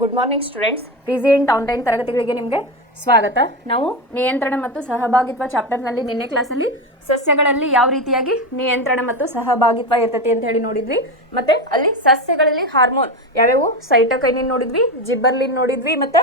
Good morning students. ರಿಸಿಯೆಂಟ್ online ತರಗತಿಗಳಿಗೆ ನಿಮಗೆ ಸ್ವಾಗತ. ನಾವು ನಿಯಂತ್ರಣ ಮತ್ತು ಸಹಭಾಗಿತ್ವ ಚಾಪ್ಟರ್ನಲ್ಲಿ ನಿನ್ನೆ ಕ್ಲಾಸಲ್ಲಿ ಸಸ್ಯಗಳಲ್ಲಿ ಯಾವ ರೀತಿಯಾಗಿ ನಿಯಂತ್ರಣ ಮತ್ತು ಸಹಭಾಗಿತ್ವ ಇರ್ತೈತಿ ಅಂತ ಹೇಳಿ ನೋಡಿದ್ವಿ. ಮತ್ತೆ ಅಲ್ಲಿ ಸಸ್ಯಗಳಲ್ಲಿ ಹಾರ್ಮೋನ್ ಯಾವ್ಯಾವು, ಸೈಟೋಕೈನಿನ್ ನೋಡಿದ್ವಿ, ಜಿಬ್ಬರ್ಲಿನ್ ನೋಡಿದ್ವಿ, ಮತ್ತೆ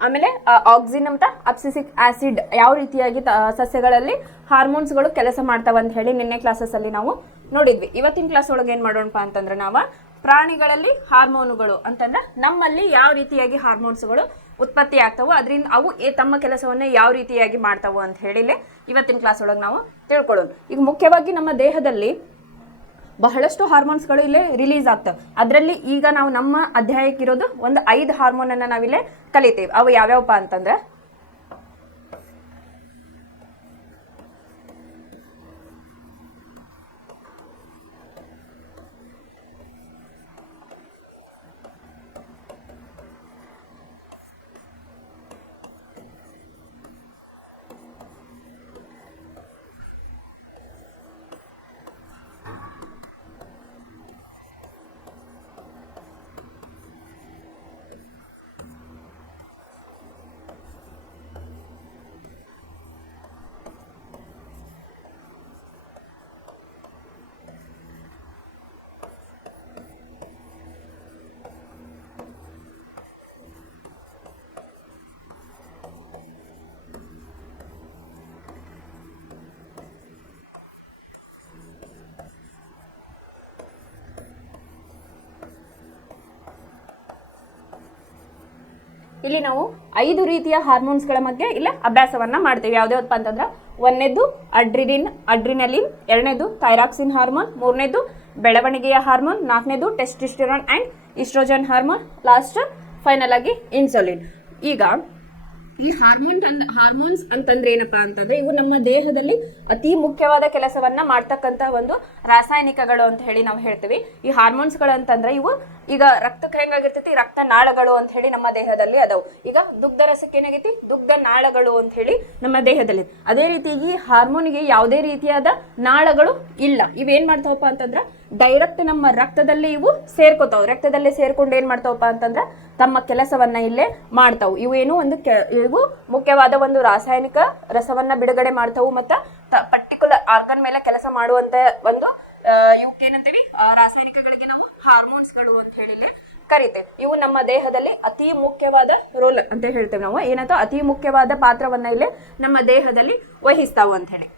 ಆಮೇಲೆ ಆಕ್ಸಿನ್ ಅಂತ ಅಬ್ಸಿಸಿಕ್ ಆಸಿಡ್ ಯಾವ ರೀತಿಯಾಗಿ ಸಸ್ಯಗಳಲ್ಲಿ ಹಾರ್ಮೋನ್ಸ್ಗಳು ಕೆಲಸ ಮಾಡ್ತಾವ ಅಂತ ಹೇಳಿ ನಿನ್ನೆ ಕ್ಲಾಸಸ್ ಅಲ್ಲಿ ನಾವು ನೋಡಿದ್ವಿ. ಇವತ್ತಿನ ಕ್ಲಾಸ್ ಒಳಗೆ ಏನ್ ಮಾಡೋಣಪ್ಪ ಅಂತಂದ್ರೆ ನಾವು ಪ್ರಾಣಿಗಳಲ್ಲಿ ಹಾರ್ಮೋನುಗಳು ಅಂತಂದ್ರೆ ನಮ್ಮಲ್ಲಿ ಯಾವ ರೀತಿಯಾಗಿ ಹಾರ್ಮೋನ್ಸ್ಗಳು ಉತ್ಪತ್ತಿ ಆಗ್ತಾವೋ ಅದರಿಂದ ಅವು ತಮ್ಮ ಕೆಲಸವನ್ನ ಯಾವ ರೀತಿಯಾಗಿ ಮಾಡ್ತಾವೋ ಅಂತ ಹೇಳಿ ಇವತ್ತಿನ ಕ್ಲಾಸ್ ಒಳಗೆ ನಾವು ತಿಳ್ಕೊಳ್ಳೋಣ. ಈಗ ಮುಖ್ಯವಾಗಿ ನಮ್ಮ ದೇಹದಲ್ಲಿ ಬಹಳಷ್ಟು ಹಾರ್ಮೋನ್ಸ್ಗಳು ಇಲ್ಲೇ ರಿಲೀಸ್ ಆಗ್ತವೆ. ಅದರಲ್ಲಿ ಈಗ ನಾವು ನಮ್ಮ ಅಧ್ಯಾಯಕ್ಕಿರೋದು ಒಂದು 5 ಹಾರ್ಮೋನ್ ಅನ್ನ ನಾವಿಲ್ಲೇ ಕಲಿತೇವೆ. ಅವು ಯಾವ್ಯಾವಪ್ಪ ಅಂತಂದ್ರೆ ಇಲ್ಲಿ ನಾವು 5 ರೀತಿಯ ಹಾರ್ಮೋನ್ಸ್ಗಳ ಮಧ್ಯೆ ಇಲ್ಲ ಅಭ್ಯಾಸವನ್ನ ಮಾಡ್ತೇವೆ. ಯಾವ್ದಾವಪ್ಪ ಅಂತಂದ್ರೆ ಒಂದನೇದು ಅಡ್ರಿನಲಿನ್, ಎರಡನೇದು ಥೈರಾಕ್ಸಿನ್ ಹಾರ್ಮೋನ್, ಮೂರನೇದು ಬೆಳವಣಿಗೆಯ ಹಾರ್ಮೋನ್, ನಾಲ್ಕನೇದು testosterone and oestrogen hormone, last final ಆಗಿ ಇನ್ಸುಲಿನ್. ಈಗ ಈ ಹಾರ್ಮೋನ್ಸ್ ಅಂತಂದ್ರೆ ಏನಪ್ಪಾ ಅಂತಂದ್ರೆ ಇವು ನಮ್ಮ ದೇಹದಲ್ಲಿ ಅತಿ ಮುಖ್ಯವಾದ ಕೆಲಸವನ್ನ ಮಾಡ್ತಕ್ಕಂತ ಒಂದು ರಾಸಾಯನಿಕಗಳು ಅಂತ ಹೇಳಿ ನಾವು ಹೇಳ್ತೀವಿ. ಈ ಹಾರ್ಮೋನ್ಸ್ಗಳು ಅಂತಂದ್ರೆ ಇವು ಈಗ ರಕ್ತಕ್ಕೆ ಹೆಂಗಾಗಿರ್ತೈತಿ, ರಕ್ತ ನಾಳಗಳು ಅಂತ ಹೇಳಿ ನಮ್ಮ ದೇಹದಲ್ಲಿ ಅದಾವು. ಈಗ ದುಗ್ಧ ರಸಕ್ಕೆ ಏನಾಗೈತಿ, ದುಗ್ಧ ನಾಳಗಳು ಅಂತ ಹೇಳಿ ನಮ್ಮ ದೇಹದಲ್ಲಿ. ಅದೇ ರೀತಿ ಈ ಹಾರ್ಮೋನ್ಗೆ ಯಾವುದೇ ರೀತಿಯಾದ ನಾಳಗಳು ಇಲ್ಲ. ಇವೇನ್ ಮಾಡ್ತಾವಪ್ಪ ಅಂತಂದ್ರ ಡೈರೆಕ್ಟ್ ನಮ್ಮ ರಕ್ತದಲ್ಲಿ ಇವು ಸೇರ್ಕೋತಾವ. ರಕ್ತದಲ್ಲೇ ಸೇರ್ಕೊಂಡು ಏನ್ ಮಾಡ್ತಾವಪ್ಪ ಅಂತಂದ್ರ ತಮ್ಮ ಕೆಲಸವನ್ನ ಇಲ್ಲೇ ಮಾಡ್ತಾವು. ಇವು ಏನು ಇವು ಮುಖ್ಯವಾದ ಒಂದು ರಾಸಾಯನಿಕ ರಸವನ್ನ ಬಿಡುಗಡೆ ಮಾಡ್ತಾವು. ಮತ್ತ ಪರ್ಟಿಕ್ಯುಲರ್ ಆರ್ಗನ್ ಮೇಲೆ ಕೆಲಸ ಮಾಡುವಂತ ಒಂದು ಇವಕ್ಕೇನಂತೀವಿ ರಾಸಾಯನಿಕಗಳಿಗೆ ನಾವು ಹಾರ್ಮೋನ್ಸ್ಗಳು ಅಂತ ಹೇಳಿ ಕರಿತೇವೆ. ಇವು ನಮ್ಮ ದೇಹದಲ್ಲಿ ಅತಿ ಮುಖ್ಯವಾದ ರೋಲ್ ಅಂತ ಹೇಳ್ತೇವೆ ನಾವು. ಏನಂತ ಅತಿ ಮುಖ್ಯವಾದ ಪಾತ್ರವನ್ನ ಇಲ್ಲಿ ನಮ್ಮ ದೇಹದಲ್ಲಿ ವಹಿಸ್ತಾವು ಅಂತ ಹೇಳಿ.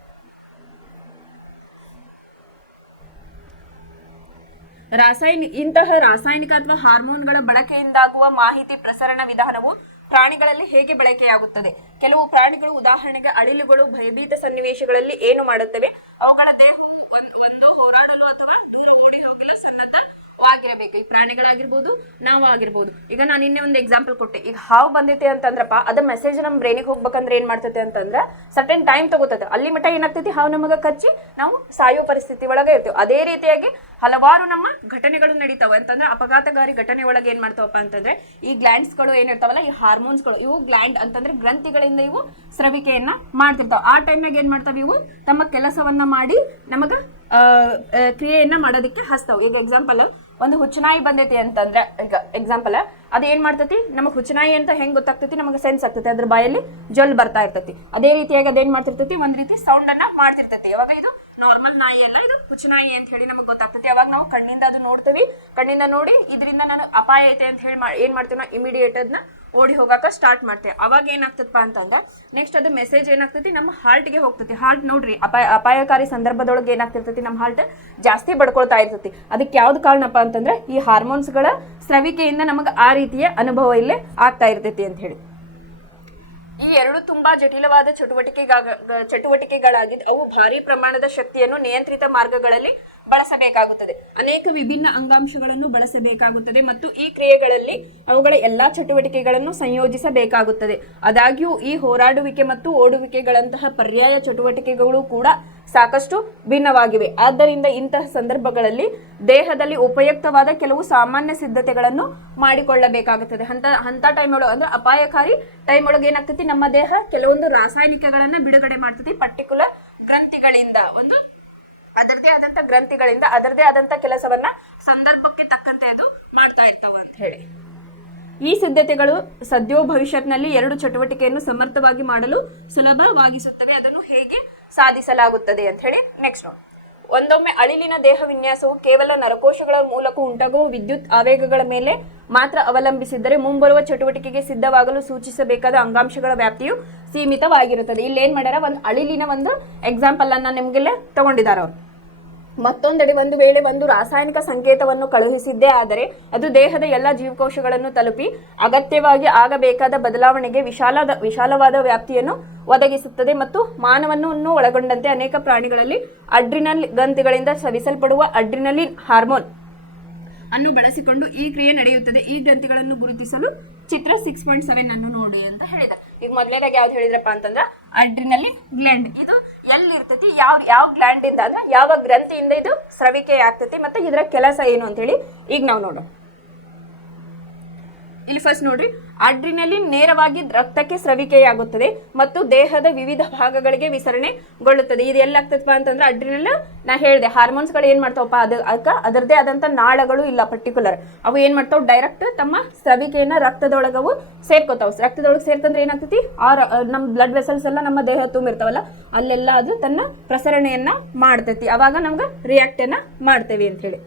ಇಂತಹ ರಾಸಾಯನಿಕ ಅಥವಾ ಹಾರ್ಮೋನ್ಗಳ ಬಳಕೆಯಿಂದಾಗುವ ಮಾಹಿತಿ ಪ್ರಸರಣ ವಿಧಾನವು ಪ್ರಾಣಿಗಳಲ್ಲಿ ಹೇಗೆ ಬಳಕೆಯಾಗುತ್ತದೆ? ಕೆಲವು ಪ್ರಾಣಿಗಳು, ಉದಾಹರಣೆಗೆ ಅಳಿಲುಗಳು, ಭಯಭೀತ ಸನ್ನಿವೇಶಗಳಲ್ಲಿ ಏನು ಮಾಡುತ್ತವೆ? ಅವುಗಳ ದೇಹವು ಒಂದು ಹೋರಾಡಲು ಅಥವಾ ದೂರ ಓಡಿ ಹೋಗಲು ಸನ್ನದ್ಧವಾಗಿರಬೇಕು. ಈ ಪ್ರಾಣಿಗಳಾಗಿರ್ಬೋದು, ನಾವು ಆಗಿರ್ಬೋದು. ಈಗ ನಾನು ಇನ್ನೇ ಒಂದು ಎಕ್ಸಾಂಪಲ್ ಕೊಟ್ಟೆ. ಈಗ ಹಾವು ಬಂದೈತೆ ಅಂತಂದ್ರಪ್ಪ, ಅದ ಮೆಸೇಜ್ ನಮ್ ಬ್ರೈನಿಗೆ ಹೋಗ್ಬೇಕಂದ್ರೆ ಏನ್ ಮಾಡ್ತೈತೆ ಅಂತಂದ್ರೆ ಸರ್ಟನ್ ಟೈಮ್ ತಗೋತದೆ. ಅಲ್ಲಿ ಮಟ್ಟ ಏನಾಗ್ತೈತಿ, ಹಾವು ನಮಗ ಕಚ್ಚಿ ನಾವು ಸಾಯೋ ಪರಿಸ್ಥಿತಿ ಒಳಗೆ ಇರ್ತೀವಿ. ಅದೇ ರೀತಿಯಾಗಿ ಹಲವಾರು ನಮ್ಮ ಘಟನೆಗಳು ನಡೀತಾವೆ. ಅಂತಂದ್ರೆ ಅಪಘಾತಕಾರಿ ಘಟನೆ ಒಳಗೆ ಏನ್ ಮಾಡ್ತಾವಪ್ಪ ಅಂತಂದ್ರೆ ಈ ಗ್ಲ್ಯಾಂಡ್ಸ್ಗಳು ಏನಿರ್ತಾವಲ್ಲ, ಈ ಹಾರ್ಮೋನ್ಸ್ಗಳು, ಇವು ಗ್ಲ್ಯಾಂಡ್ ಅಂತಂದ್ರೆ ಗ್ರಂಥಿಗಳಿಂದ ಇವು ಸ್ರವಿಕೆಯನ್ನ ಮಾಡ್ತಿರ್ತಾವ. ಆ ಟೈಮ್ನಾಗ ಏನ್ ಮಾಡ್ತಾವ, ಇವು ತಮ್ಮ ಕೆಲಸವನ್ನ ಮಾಡಿ ನಮಗ ಕ್ರಿಯೆಯನ್ನ ಮಾಡೋದಕ್ಕೆ ಹಚ್ತಾವ. ಈಗ ಎಕ್ಸಾಂಪಲ್, ಒಂದು ಹುಚ್ಚನಾಯಿ ಬಂದೈತಿ ಅಂತಂದ್ರೆ, ಈಗ ಎಕ್ಸಾಂಪಲ್ ಅದ ಏನ್ ಮಾಡ್ತೈತಿ, ನಮಗ್ ಹುಚ್ಚನಾಯಿ ಅಂತ ಹೆಂಗ್ ಗೊತ್ತಾಗ್ತೈತಿ, ನಮಗೆ ಸೆನ್ಸ್ ಆಗ್ತೈತಿ. ಅದ್ರ ಬಾಯಲ್ಲಿ ಜೊಲ್ ಬರ್ತಾ ಇರ್ತೈತಿ. ಅದೇ ರೀತಿಯಾಗಿ ಅದೇನ್ ಮಾಡ್ತಿರ್ತೈತಿ, ಒಂದ್ ರೀತಿ ಸೌಂಡ್ ಅನ್ನ ಮಾಡ್ತಿರ್ತೈತಿ. ಯಾವಾಗ ಇದು ನಾರ್ಮಲ್ ನಾಯಿ ಅಲ್ಲ, ಇದು ಹುಚ್ಚನಾಯಿ ಅಂತ ಹೇಳಿ ನಮಗ್ ಗೊತ್ತಾಗ್ತೈತಿ. ಅವಾಗ ನಾವು ಕಣ್ಣಿಂದ ಅದು ನೋಡ್ತೀವಿ. ಕಣ್ಣಿಂದ ನೋಡಿ ಇದರಿಂದ ನಾನು ಅಪಾಯ ಐತೆ ಅಂತ ಹೇಳಿ ಏನ್ ಮಾಡ್ತೀವಿ ನಾವು, ಇಮಿಡಿಯೇಟ್ ಅದನ್ನ ಓಡಿ ಹೋಗಾಕ ಸ್ಟಾರ್ಟ್ ಮಾಡ್ತೇವೆ. ಅವಾಗ ಏನಾಗ್ತದಪ್ಪ ಅಂತಂದ್ರೆ ನೆಕ್ಸ್ಟ್ ಅದು ಮೆಸೇಜ್ ಏನಾಗ್ತೈತಿ, ನಮ್ಮ ಹಾರ್ಟ್ಗೆ ಹೋಗ್ತೈತಿ. ಹಾರ್ಟ್ ನೋಡ್ರಿ, ಅಪಾಯಕಾರಿ ಸಂದರ್ಭದೊಳಗೆ ಏನಾಗ್ತಿರ್ತೈತಿ, ನಮ್ಮ ಹಾರ್ಟ್ ಜಾಸ್ತಿ ಬಡ್ಕೊಳ್ತಾ ಇರ್ತೈತಿ. ಅದಕ್ಕೆ ಯಾವ್ದು ಕಾರಣಪ್ಪ ಅಂತಂದ್ರೆ ಈ ಹಾರ್ಮೋನ್ಸ್ಗಳ ಸ್ರವಿಕೆಯಿಂದ ನಮಗೆ ಆ ರೀತಿಯ ಅನುಭವ ಇಲ್ಲೇ ಆಗ್ತಾ ಇರ್ತೈತಿ ಅಂತ ಹೇಳಿ. ಈ ಎರಡು ತುಂಬಾ ಜಟಿಲವಾದ ಚಟುವಟಿಕೆಗಳಾಗಿದ್ದು ಅವು ಭಾರಿ ಪ್ರಮಾಣದ ಶಕ್ತಿಯನ್ನು ನಿಯಂತ್ರಿತ ಮಾರ್ಗಗಳಲ್ಲಿ ಬಳಸಬೇಕಾಗುತ್ತದೆ. ಅನೇಕ ವಿಭಿನ್ನ ಅಂಗಾಂಶಗಳನ್ನು ಬಳಸಬೇಕಾಗುತ್ತದೆ ಮತ್ತು ಈ ಕ್ರಿಯೆಗಳಲ್ಲಿ ಅವುಗಳ ಎಲ್ಲಾ ಚಟುವಟಿಕೆಗಳನ್ನು ಸಂಯೋಜಿಸಬೇಕಾಗುತ್ತದೆ. ಆದಾಗ್ಯೂ ಈ ಹೋರಾಡುವಿಕೆ ಮತ್ತು ಓಡುವಿಕೆಗಳಂತಹ ಪರ್ಯಾಯ ಚಟುವಟಿಕೆಗಳು ಕೂಡ ಸಾಕಷ್ಟು ಭಿನ್ನವಾಗಿವೆ. ಆದ್ದರಿಂದ ಇಂತಹ ಸಂದರ್ಭಗಳಲ್ಲಿ ದೇಹದಲ್ಲಿ ಉಪಯುಕ್ತವಾದ ಕೆಲವು ಸಾಮಾನ್ಯ ಸಿದ್ಧತೆಗಳನ್ನು ಮಾಡಿಕೊಳ್ಳಬೇಕಾಗುತ್ತದೆ. ಅಂತ ಟೈಮ್ ಒಳಗೆ ಅಂದ್ರೆ ಅಪಾಯಕಾರಿ ಟೈಮ್ ಒಳಗೆ ಏನಾಗ್ತೈತಿ, ನಮ್ಮ ದೇಹ ಕೆಲವೊಂದು ರಾಸಾಯನಿಕಗಳನ್ನ ಬಿಡುಗಡೆ ಮಾಡ್ತೈತಿ. ಪರ್ಟಿಕ್ಯುಲರ್ ಗ್ರಂಥಿಗಳಿಂದ, ಒಂದು ಅದರದೇ ಆದಂತ ಗ್ರಂಥಿಗಳಿಂದ ಅದರದೇ ಆದಂತ ಕೆಲಸವನ್ನ ಸಂದರ್ಭಕ್ಕೆ ತಕ್ಕಂತೆ ಅದು ಮಾಡ್ತಾ ಇರ್ತಾವ ಅಂತ ಹೇಳಿ. ಈ ಸಿದ್ಧತೆಗಳು ಸದ್ಯೋ ಭವಿಷ್ಯತ್ನಲ್ಲಿ ಎರಡು ಚಟುವಟಿಕೆಯನ್ನು ಸಮರ್ಥವಾಗಿ ಮಾಡಲು ಸುಲಭವಾಗಿಸುತ್ತವೆ. ಅದನ್ನು ಹೇಗೆ ಸಾಧಿಸಲಾಗುತ್ತದೆ ಅಂತ ಹೇಳಿ ನೆಕ್ಸ್ಟ್ ನೋಡಿ. ಒಂದೊಮ್ಮೆ ಅಳಿಲಿನ ದೇಹ ವಿನ್ಯಾಸವು ಕೇವಲ ನರಕೋಶಗಳ ಮೂಲಕ ಉಂಟಾಗುವ ವಿದ್ಯುತ್ ಆವೇಗಗಳ ಮೇಲೆ ಮಾತ್ರ ಅವಲಂಬಿಸಿದ್ದರೆ ಮುಂಬರುವ ಚಟುವಟಿಕೆಗೆ ಸಿದ್ಧವಾಗಲು ಸೂಚಿಸಬೇಕಾದ ಅಂಗಾಂಶಗಳ ವ್ಯಾಪ್ತಿಯು ಸೀಮಿತವಾಗಿರುತ್ತದೆ. ಇಲ್ಲಿ ಏನ್ ಮಾಡ್ಯಾರ, ಒಂದು ಅಳಿಲಿನ ಒಂದು ಎಕ್ಸಾಂಪಲ್ ಅನ್ನ ನಿಮ್ಗೆಲ್ಲ ತಗೊಂಡಿದ್ದಾರೆ ಅವರು. ಮತ್ತೊಂದೆಡೆ ಒಂದು ವೇಳೆ ಒಂದು ರಾಸಾಯನಿಕ ಸಂಕೇತವನ್ನು ಕಳುಹಿಸಿದ್ದೇ ಆದರೆ ಅದು ದೇಹದ ಎಲ್ಲ ಜೀವಕೋಶಗಳನ್ನು ತಲುಪಿ ಅಗತ್ಯವಾಗಿ ಆಗಬೇಕಾದ ಬದಲಾವಣೆಗೆ ವಿಶಾಲವಾದ ವ್ಯಾಪ್ತಿಯನ್ನು ಒದಗಿಸುತ್ತದೆ ಮತ್ತು ಮಾನವನನ್ನು ಒಳಗೊಂಡಂತೆ ಅನೇಕ ಪ್ರಾಣಿಗಳಲ್ಲಿ ಅಡ್ರಿನಲ್ ಗ್ರಂಥಿಗಳಿಂದ ಸ್ರವಿಸಲ್ಪಡುವ ಅಡ್ರಿನಲಿನ್ ಹಾರ್ಮೋನ್ ಅನ್ನು ಬಳಸಿಕೊಂಡು ಈ ಕ್ರಿಯೆ ನಡೆಯುತ್ತದೆ. ಈ ಗ್ರಂಥಿಗಳನ್ನು ಗುರುತಿಸಲು ಚಿತ್ರ 6.7 ಅನ್ನು ನೋಡಿ ಅಂತ ಹೇಳಿದ್ದಾರೆ. ಈಗ ಮೊದಲನೇದಾಗಿ ಯಾವ್ದು ಹೇಳಿದ್ರಪ್ಪ ಅಂತಂದ್ರೆ ಅಡ್ರಿನಲಿನ್ ಗ್ಲ್ಯಾಂಡ್. ಇದು ಎಲ್ಲಿ ಇರ್ತೈತಿ, ಯಾವ ಗ್ಲ್ಯಾಂಡ್ ಇಂದ ಅಂದ್ರೆ ಯಾವ ಗ್ರಂಥಿಯಿಂದ ಇದು ಸ್ರವಿಕೆ ಆಗ್ತೈತಿ ಮತ್ತೆ ಇದರ ಕೆಲಸ ಏನು ಅಂತ ಹೇಳಿ ಈಗ ನಾವು ನೋಡೋಣ. ಇಲ್ಲಿ ಫಸ್ಟ್ ನೋಡ್ರಿ, ಅಡ್ರಿನಲಿನ್ ನೇರವಾಗಿ ರಕ್ತಕ್ಕೆ ಸ್ರವಿಕೆಯಾಗುತ್ತದೆ ಮತ್ತು ದೇಹದ ವಿವಿಧ ಭಾಗಗಳಿಗೆ ವಿಸರಣೆಗೊಳ್ಳುತ್ತದೆ. ಇದು ಎಲ್ಲಿ ಆಗ್ತದಪ್ಪ ಅಂತಂದ್ರೆ ಅಡ್ರಿನಲ್ ನಾ ಹೇಳಿದೆ ಹಾರ್ಮೋನ್ಸ್ ಗಳು ಏನ್ ಮಾಡ್ತಾವಪ್ಪ, ಅದರದೇ ಆದಂತ ನಾಳಗಳು ಇಲ್ಲ ಪರ್ಟಿಕ್ಯುಲರ್, ಅವು ಏನ್ ಮಾಡ್ತಾವ್ ಡೈರೆಕ್ಟ್ ತಮ್ಮ ಸ್ರವಿಕೆಯನ್ನ ರಕ್ತದೊಳಗವು ಸೇರ್ಕೋತಾವ. ರಕ್ತದೊಳಗೆ ಸೇರ್ತಂದ್ರೆ ಏನಾಗ್ತೈತಿ, ನಮ್ ಬ್ಲಡ್ ವೆಸಲ್ಸ್ ಎಲ್ಲ ನಮ್ಮ ದೇಹ ತುಂಬಿರ್ತಾವಲ್ಲ ಅಲ್ಲೆಲ್ಲ ಅದು ತನ್ನ ಪ್ರಸರಣೆಯನ್ನ ಮಾಡ್ತೈತಿ. ಅವಾಗ ನಮ್ಗೆ ರಿಯಾಕ್ಟ್ ಅನ್ನ ಮಾಡ್ತೇವೆ ಅಂತ ಹೇಳಿ.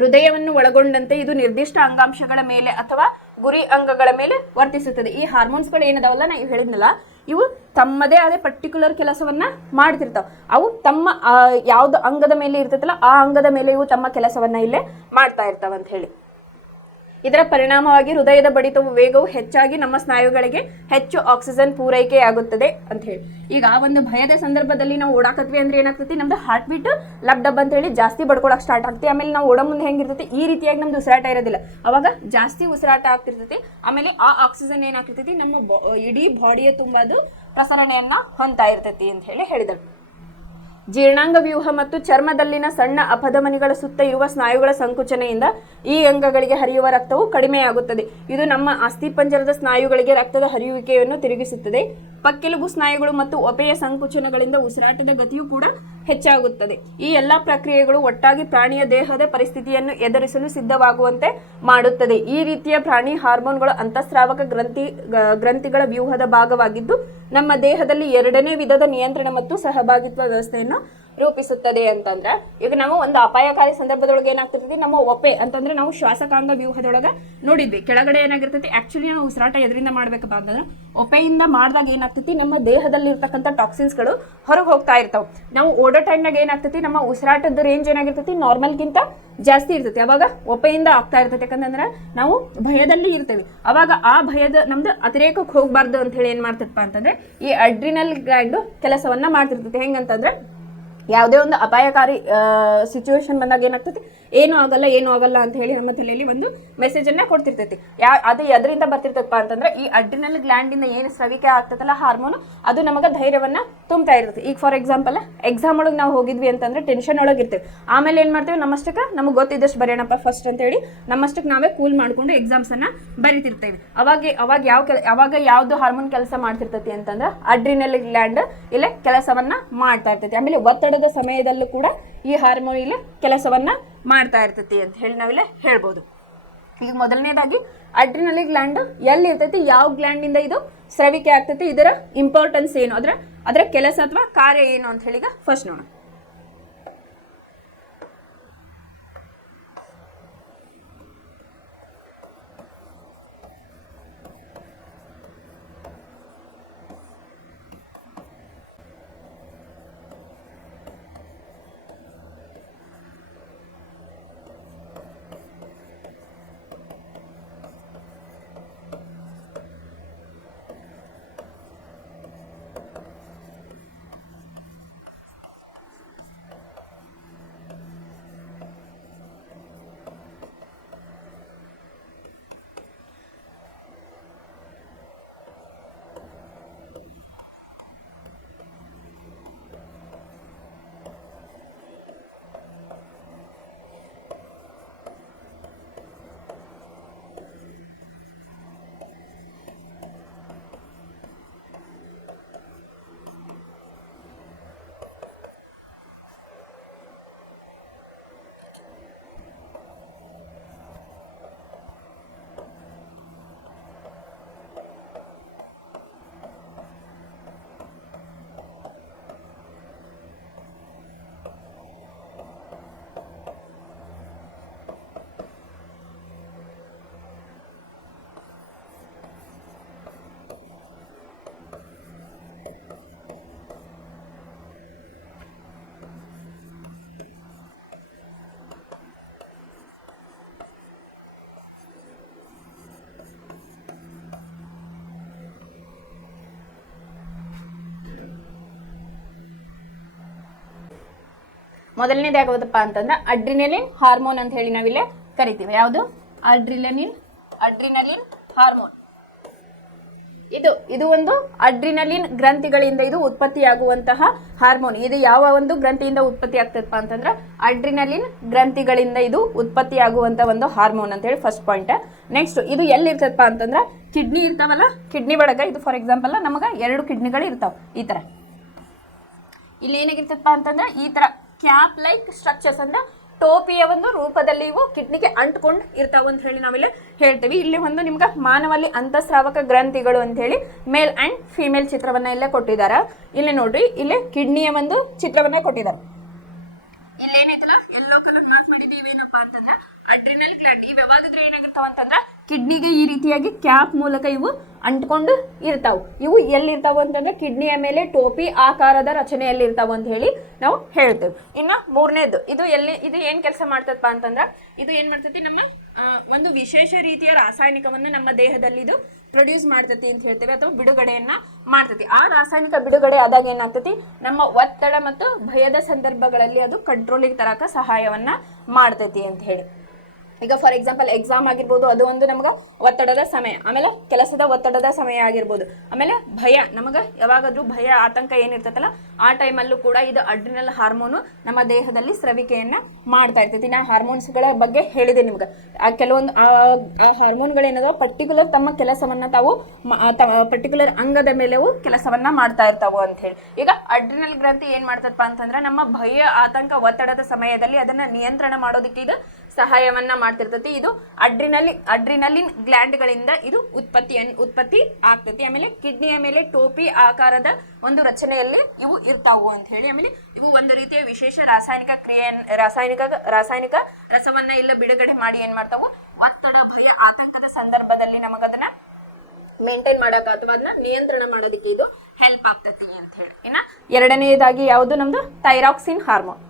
ಹೃದಯವನ್ನು ಒಳಗೊಂಡಂತೆ ಇದು ನಿರ್ದಿಷ್ಟ ಅಂಗಾಂಶಗಳ ಮೇಲೆ ಅಥವಾ ಗುರಿ ಅಂಗಗಳ ಮೇಲೆ ವರ್ತಿಸುತ್ತದೆ. ಈ ಹಾರ್ಮೋನ್ಸ್ಗಳು ಏನದಾವಲ್ಲ ನಾ ಹೇಳಿದ್ನಲ್ಲ, ಇವು ತಮ್ಮದೇ ಆದ ಪರ್ಟಿಕ್ಯುಲರ್ ಕೆಲಸವನ್ನ ಮಾಡ್ತಿರ್ತಾವ. ಅವು ತಮ್ಮ ಯಾವ್ದು ಅಂಗದ ಮೇಲೆ ಇರ್ತೈತಲ್ಲ ಆ ಅಂಗದ ಮೇಲೆ ಇವು ತಮ್ಮ ಕೆಲಸವನ್ನ ಇಲ್ಲೇ ಮಾಡ್ತಾ ಇರ್ತಾವ ಅಂತ ಹೇಳಿ. ಇದರ ಪರಿಣಾಮವಾಗಿ ಹೃದಯದ ಬಡಿತವು ವೇಗವು ಹೆಚ್ಚಾಗಿ ನಮ್ಮ ಸ್ನಾಯುಗಳಿಗೆ ಹೆಚ್ಚು ಆಕ್ಸಿಜನ್ ಪೂರೈಕೆಯಾಗುತ್ತದೆ ಅಂತ ಹೇಳಿ. ಈಗ ಒಂದು ಭಯದ ಸಂದರ್ಭದಲ್ಲಿ ನಾವು ಓಡಾಕತ್ವಿ ಅಂದ್ರೆ ಏನಾಗ್ತೈತಿ, ನಮ್ದು ಹಾರ್ಟ್ ಬೀಟ್ ಲಬ್ ಡಬ್ ಅಂತ ಹೇಳಿ ಜಾಸ್ತಿ ಬಡ್ಕೊಳಕ್ ಸ್ಟಾರ್ಟ್ ಆಗ್ತೈತಿ. ಆಮೇಲೆ ನಾವು ಓಡೋ ಮುಂದೆ ಹೆಂಗಿರ್ತೈತಿ, ಈ ರೀತಿಯಾಗಿ ನಮ್ದು ಉಸಿರಾಟ ಇರೋದಿಲ್ಲ, ಅವಾಗ ಜಾಸ್ತಿ ಉಸಿರಾಟ ಆಗ್ತಿರ್ತೈತಿ. ಆಮೇಲೆ ಆ ಆಕ್ಸಿಜನ್ ಏನಾಗ್ತೈತಿ ನಮ್ಮ ಇಡೀ ಬಾಡಿಯ ತುಂಬಾ ಅದು ಪ್ರಸರಣೆಯನ್ನ ಹೊಂದ್ತಾ ಇರ್ತೈತಿ ಅಂತ ಹೇಳಿ ಹೇಳಿದರು. ಜೀರ್ಣಾಂಗ ವ್ಯೂಹ ಮತ್ತು ಚರ್ಮದಲ್ಲಿನ ಸಣ್ಣ ಅಪಧಮನಿಗಳ ಸುತ್ತ ಇರುವ ಸ್ನಾಯುಗಳ ಸಂಕುಚನೆಯಿಂದ ಈ ಅಂಗಗಳಿಗೆ ಹರಿಯುವ ರಕ್ತವು ಕಡಿಮೆಯಾಗುತ್ತದೆ. ಇದು ನಮ್ಮ ಅಸ್ಥಿಪಂಜರದ ಸ್ನಾಯುಗಳಿಗೆ ರಕ್ತದ ಹರಿಯುವಿಕೆಯನ್ನು ತಿರುಗಿಸುತ್ತದೆ. ಪಕ್ಕೆಲುಬು ಸ್ನಾಯುಗಳು ಮತ್ತು ಒಪೆಯ ಸಂಕುಚನಗಳಿಂದ ಉಸಿರಾಟದ ಗತಿಯು ಕೂಡ ಹೆಚ್ಚಾಗುತ್ತದೆ. ಈ ಎಲ್ಲಾ ಪ್ರಕ್ರಿಯೆಗಳು ಒಟ್ಟಾಗಿ ಪ್ರಾಣಿಯ ದೇಹದ ಪರಿಸ್ಥಿತಿಯನ್ನು ಎದುರಿಸಲು ಸಿದ್ಧವಾಗುವಂತೆ ಮಾಡುತ್ತದೆ. ಈ ರೀತಿಯ ಪ್ರಾಣಿ ಹಾರ್ಮೋನ್ಗಳು ಅಂತಸ್ರಾವಕ ಗ್ರಂಥಿಗಳ ವ್ಯೂಹದ ಭಾಗವಾಗಿದ್ದು ನಮ್ಮ ದೇಹದಲ್ಲಿ ಎರಡನೇ ವಿಧದ ನಿಯಂತ್ರಣ ಮತ್ತು ಸಹಭಾಗಿತ್ವ ವ್ಯವಸ್ಥೆಯನ್ನು ರೂಪಿಸುತ್ತದೆ ಅಂತಂದ್ರೆ, ಈಗ ನಾವು ಒಂದು ಅಪಾಯಕಾರಿ ಸಂದರ್ಭದೊಳಗೆ ಏನಾಗ್ತಿರ್ತೈತಿ, ನಮ್ಮ ಒಪೆ ಅಂತಂದ್ರೆ ನಾವು ಶ್ವಾಸಕಾಂಗ ವ್ಯೂಹದೊಳಗೆ ನೋಡಿದ್ವಿ, ಕೆಳಗಡೆ ಏನಾಗಿರ್ತೈತಿ, ಆಕ್ಚುಲಿ ನಾವು ಉಸಿರಾಟ ಎದರಿಂದ ಮಾಡ್ಬೇಕಪ್ಪ ಅಂತಂದ್ರೆ ಒಪೆಯಿಂದ ಮಾಡಿದಾಗ ಏನಾಗ್ತೈತಿ, ನಮ್ಮ ದೇಹದಲ್ಲಿ ಇರ್ತಕ್ಕಂಥ ಟಾಕ್ಸಿನ್ಸ್ಗಳು ಹೊರಗೆ ಹೋಗ್ತಾ ಇರ್ತಾವ. ನಾವು ಓಡೋ ಟೈಮ್ನಾಗ ಏನಾಗ್ತೈತಿ, ನಮ್ಮ ಉಸಿರಾಟದ ರೇಂಜ್ ಏನಾಗಿರ್ತೈತಿ ನಾರ್ಮಲ್ಗಿಂತ ಜಾಸ್ತಿ ಇರ್ತೈತಿ. ಅವಾಗ ಒಪೆಯಿಂದ ಆಗ್ತಾ ಇರ್ತೈತಿ, ಯಾಕಂದ್ರೆ ನಾವು ಭಯದಲ್ಲಿ ಇರ್ತೇವೆ. ಅವಾಗ ಆ ಭಯದ ನಮ್ದು ಅತಿರೇಕಕ್ಕೆ ಹೋಗ್ಬಾರ್ದು ಅಂತ ಹೇಳಿ ಏನ್ ಮಾಡ್ತೈತಪ್ಪ ಅಂತಂದ್ರೆ ಈ ಅಡ್ರಿನಲ್ ಗ್ಲ್ಯಾಂಡ್ ಕೆಲಸವನ್ನ ಮಾಡ್ತಿರ್ತೈತಿ. ಹೆಂಗಂತಂದ್ರೆ ಯಾವುದೇ ಒಂದು ಅಪಾಯಕಾರಿ ಸಿಚುವೇಶನ್ ಬಂದಾಗ ಏನಾಗ್ತೈತಿ, ಏನು ಆಗಲ್ಲ ಅಂತ ಹೇಳಿ ನಮ್ಮ ತಲೆಯಲ್ಲಿ ಒಂದು ಮೆಸೇಜ್ ಅನ್ನ ಕೊಡ್ತಿರ್ತೈತಿ. ಅದು ಎದರಿಂದ ಬರ್ತಿರ್ತಪ್ಪ ಅಂತಂದ್ರೆ ಈ ಅಡ್ರಿನಲ್ ಗ್ಲ್ಯಾಂಡ್ ಇಂದ ಏನು ಸ್ರವಿಕೆ ಆಗ್ತದಲ್ಲ ಹಾರ್ಮೋನ್, ಅದು ನಮಗೆ ಧೈರ್ಯವನ್ನ ತುಂಬ್ತಾ ಇರ್ತೈತಿ. ಈಗ ಫಾರ್ ಎಕ್ಸಾಂಪಲ್ ಎಕ್ಸಾಮ್ ಒಳಗೆ ನಾವು ಹೋಗಿದ್ವಿ ಅಂತಂದ್ರೆ ಟೆನ್ಷನ್ ಒಳಗೆ ಇರ್ತೇವೆ. ಆಮೇಲೆ ಏನ್ ಮಾಡ್ತೇವೆ, ನಮ್ಮಷ್ಟಕ್ಕೆ ನಮಗೆ ಗೊತ್ತಿದ್ದಷ್ಟು ಬರೆಯೋಣಪ್ಪ ಫಸ್ಟ್ ಅಂತ ಹೇಳಿ ನಮ್ಮಷ್ಟಕ್ಕೆ ನಾವೇ ಕೂಲ್ ಮಾಡ್ಕೊಂಡು ಎಕ್ಸಾಮ್ಸ್ ಅನ್ನ ಬರಿತಿರ್ತೇವೆ. ಅವಾಗ ಯಾವ್ದು ಹಾರ್ಮೋನ್ ಕೆಲಸ ಮಾಡ್ತಿರ್ತೈತಿ ಅಂತಂದ್ರೆ ಅಡ್ರಿನಲ್ ಗ್ಲ್ಯಾಂಡ್ ಇಲ್ಲೇ ಕೆಲಸವನ್ನ ಮಾಡ್ತಾ ಇರ್ತೈತಿ. ಆಮೇಲೆ ಒತ್ತಡದ ಸಮಯದಲ್ಲೂ ಕೂಡ ಈ ಹಾರ್ಮೋನ್ ಇಲ್ಲಿ ಕೆಲಸವನ್ನ ಮಾಡ್ತಾ ಇರ್ತೈತಿ ಅಂತ ಹೇಳಿ ನಾವಿಲ್ಲಿ ಹೇಳ್ಬೋದು. ಈಗ ಮೊದಲನೇದಾಗಿ ಅಡ್ರಿನಲ್ ಗ್ಲ್ಯಾಂಡ್ ಎಲ್ಲಿ ಇರ್ತೈತಿ, ಯಾವ ಗ್ಲ್ಯಾಂಡ್ ಇಂದ ಇದು ಸ್ರವಿಕೆ ಆಗ್ತೈತಿ, ಇದರ ಇಂಪಾರ್ಟೆನ್ಸ್ ಏನು, ಅದರ ಕೆಲಸ ಅಥವಾ ಕಾರ್ಯ ಏನು ಅಂತ ಹೇಳಿ ಫಸ್ಟ್ ನೋಡೋಣ. ಮೊದಲನೇದು ಯಾವ್ದಪ್ಪ ಅಂತಂದ್ರೆ ಅಡ್ರಿನಲಿನ್ ಹಾರ್ಮೋನ್ ಅಂತ ಹೇಳಿ ನಾವಿಲ್ಲೇ ಕರಿತೀವಿ. ಯಾವುದು? Adrenaline hormone. ಇದು ಒಂದು ಅಡ್ರಿನಲಿನ್ ಗ್ರಂಥಿಗಳಿಂದ ಇದು ಉತ್ಪತ್ತಿಯಾಗುವಂತಹ ಹಾರ್ಮೋನ್. ಇದು ಯಾವ ಒಂದು ಗ್ರಂಥಿಯಿಂದ ಉತ್ಪತ್ತಿ ಆಗ್ತದಪ್ಪ ಅಂತಂದ್ರೆ ಅಡ್ರಿನಲಿನ್ ಗ್ರಂಥಿಗಳಿಂದ ಇದು ಉತ್ಪತ್ತಿಯಾಗುವಂತ ಒಂದು ಹಾರ್ಮೋನ್ ಅಂತ ಹೇಳಿ ಫಸ್ಟ್ ಪಾಯಿಂಟ್. ನೆಕ್ಸ್ಟ್ ಇದು ಎಲ್ಲಿ ಇರ್ತದಪ್ಪ ಅಂತಂದ್ರೆ ಕಿಡ್ನಿ ಇರ್ತಾವಲ್ಲ, ಕಿಡ್ನಿ ಒಳಗ ಇದು ಫಾರ್ ಎಕ್ಸಾಂಪಲ್ ನಮಗ 2 ಕಿಡ್ನಿಗಳು ಇರ್ತಾವ. ಈ ತರ ಇಲ್ಲಿ ಏನಾಗಿರ್ತದಪ್ಪ ಅಂತಂದ್ರೆ ಈ ತರ ಕ್ಯಾಪ್ ಲೈಕ್ ಸ್ಟ್ರಕ್ಚರ್ಸ್ ಅಂದ್ರೆ ಟೋಪಿಯ ಒಂದು ರೂಪದಲ್ಲಿ ಇವು ಕಿಡ್ನಿಗೆ ಅಂಟ್ಕೊಂಡು ಇರ್ತಾವ ಅಂತ ಹೇಳಿ ನಾವಿಲ್ಲಿ ಹೇಳ್ತೀವಿ. ಇಲ್ಲಿ ಒಂದು ನಿಮ್ಗೆ ಮಾನವಲ್ಲಿ ಅಂತಸ್ರಾವಕ ಗ್ರಂಥಿಗಳು ಅಂತ ಹೇಳಿ ಮೇಲ್ ಅಂಡ್ ಫಿಮೇಲ್ ಚಿತ್ರವನ್ನ ಇಲ್ಲೇ ಕೊಟ್ಟಿದ್ದಾರೆ. ಇಲ್ಲಿ ನೋಡ್ರಿ, ಇಲ್ಲಿ ಕಿಡ್ನಿಯ ಒಂದು ಚಿತ್ರವನ್ನ ಕೊಟ್ಟಿದ್ದಾರೆ. ಇಲ್ಲಿ ಏನೈತಲ್ಲ ಯೆಲ್ಲೋ ಕಲರ್ ಮಾರ್ಕ್ ಮಾಡಿದ್ವಿ, ಇವೇನಪ್ಪಾ ಅಂತಂದ್ರೆ ಅಡ್ರಿನಲ್ ಗ್ಲ್ಯಾಂಡ್. ಇವು ಯಾವಾಗಾದ್ರೂ ಏನಾಗಿರ್ತಾವ ಅಂತಂದ್ರೆ ಕಿಡ್ನಿಗೆ ಈ ರೀತಿಯಾಗಿ ಕ್ಯಾಪ್ ಮೂಲಕ ಇವು ಅಂಟ್ಕೊಂಡು ಇರ್ತಾವ. ಇವು ಎಲ್ಲಿರ್ತಾವ ಅಂತಂದ್ರೆ ಕಿಡ್ನಿಯ ಮೇಲೆ ಟೋಪಿ ಆಕಾರದ ರಚನೆಯಲ್ಲಿ ಇರ್ತಾವ ಅಂತ ಹೇಳಿ ನಾವು ಹೇಳ್ತೇವೆ. ಇನ್ನು ಮೂರನೇದು ಇದು ಏನ್ ಕೆಲಸ ಮಾಡ್ತದಪ್ಪ ಅಂತಂದ್ರೆ ಇದು ಏನ್ ಮಾಡ್ತೈತಿ, ನಮ್ಮ ಒಂದು ವಿಶೇಷ ರೀತಿಯ ರಾಸಾಯನಿಕವನ್ನ ನಮ್ಮ ದೇಹದಲ್ಲಿ ಇದು ಪ್ರೊಡ್ಯೂಸ್ ಮಾಡ್ತತಿ ಅಂತ ಹೇಳ್ತೇವೆ, ಅಥವಾ ಬಿಡುಗಡೆಯನ್ನ ಮಾಡ್ತತಿ. ಆ ರಾಸಾಯನಿಕ ಬಿಡುಗಡೆ ಆದಾಗ ಏನಾಗ್ತತಿ, ನಮ್ಮ ಒತ್ತಡ ಮತ್ತು ಭಯದ ಸಂದರ್ಭಗಳಲ್ಲಿ ಅದು ಕಂಟ್ರೋಲಿಗೆ ತರಕ ಸಹಾಯವನ್ನ ಮಾಡ್ತೈತಿ ಅಂತ ಹೇಳಿ. ಈಗ ಫಾರ್ ಎಕ್ಸಾಂಪಲ್ ಎಕ್ಸಾಮ್ ಆಗಿರ್ಬೋದು, ಅದು ಒಂದು ನಮ್ಗೆ ಒತ್ತಡದ ಸಮಯ. ಆಮೇಲೆ ಕೆಲಸದ ಒತ್ತಡದ ಸಮಯ ಆಗಿರ್ಬೋದು. ಆಮೇಲೆ ಭಯ, ನಮಗೆ ಯಾವಾಗಾದ್ರೂ ಭಯ ಆತಂಕ ಏನಿರ್ತೈತಲ್ಲ ಆ ಟೈಮಲ್ಲೂ ಕೂಡ ಇದು ಅಡ್ರಿನಲ್ ಹಾರ್ಮೋನು ನಮ್ಮ ದೇಹದಲ್ಲಿ ಸ್ರವಿಕೆಯನ್ನ ಮಾಡ್ತಾ ಇರ್ತೈತಿ. ನಾ ಹಾರ್ಮೋನ್ಸ್ಗಳ ಬಗ್ಗೆ ಹೇಳಿದೆ ನಿಮ್ಗೆ. ಕೆಲವೊಂದು ಆ ಹಾರ್ಮೋನ್ಗಳೇನದ ಪರ್ಟಿಕ್ಯುಲರ್ ತಮ್ಮ ಕೆಲಸವನ್ನ ತಾವು ಪರ್ಟಿಕ್ಯುಲರ್ ಅಂಗದ ಮೇಲೆವು ಕೆಲಸವನ್ನ ಮಾಡ್ತಾ ಇರ್ತಾವು ಅಂತ ಹೇಳಿ. ಈಗ ಅಡ್ರಿನಲ್ ಗ್ರಂಥಿ ಏನ್ ಮಾಡ್ತದಪ್ಪ ಅಂತಂದ್ರೆ ನಮ್ಮ ಭಯ ಆತಂಕ ಒತ್ತಡದ ಸಮಯದಲ್ಲಿ ಅದನ್ನ ನಿಯಂತ್ರಣ ಮಾಡೋದಕ್ಕೆ ಇದು ಸಹಾಯವನ್ನ ಮಾಡ್ತಿರ್ತತಿ. ಇದು ಅಡ್ರಿನಲಿನ್ ಗ್ಲ್ಯಾಂಡ್ಗಳಿಂದ ಇದು ಉತ್ಪತ್ತಿ ಆಗ್ತತಿ. ಆಮೇಲೆ ಕಿಡ್ನಿಯ ಮೇಲೆ ಟೋಪಿ ಆಕಾರದ ಒಂದು ರಚನೆಯಲ್ಲಿ ಇವು ಇರ್ತಾವು ಅಂತ ಹೇಳಿ. ಆಮೇಲೆ ಇವು ಒಂದು ರೀತಿಯ ವಿಶೇಷ ರಾಸಾಯನಿಕ ರಸವನ್ನ ಇಲ್ಲ ಬಿಡುಗಡೆ ಮಾಡಿ ಏನ್ ಮಾಡ್ತಾವು, ಒತ್ತಡ ಭಯ ಆತಂಕದ ಸಂದರ್ಭದಲ್ಲಿ ನಮಗದನ್ನ ಮೇಂಟೈನ್ ಮಾಡಕ ಅಥವಾ ಅದನ್ನ ನಿಯಂತ್ರಣ ಮಾಡೋದಕ್ಕೆ ಇದು ಹೆಲ್ಪ್ ಆಗ್ತತಿ ಅಂತ ಹೇಳಿ. ಇನ್ನ ಎರಡನೇದಾಗಿ ಯಾವುದು ನಮ್ದು ಥೈರಾಕ್ಸಿನ್ ಹಾರ್ಮೋನ್.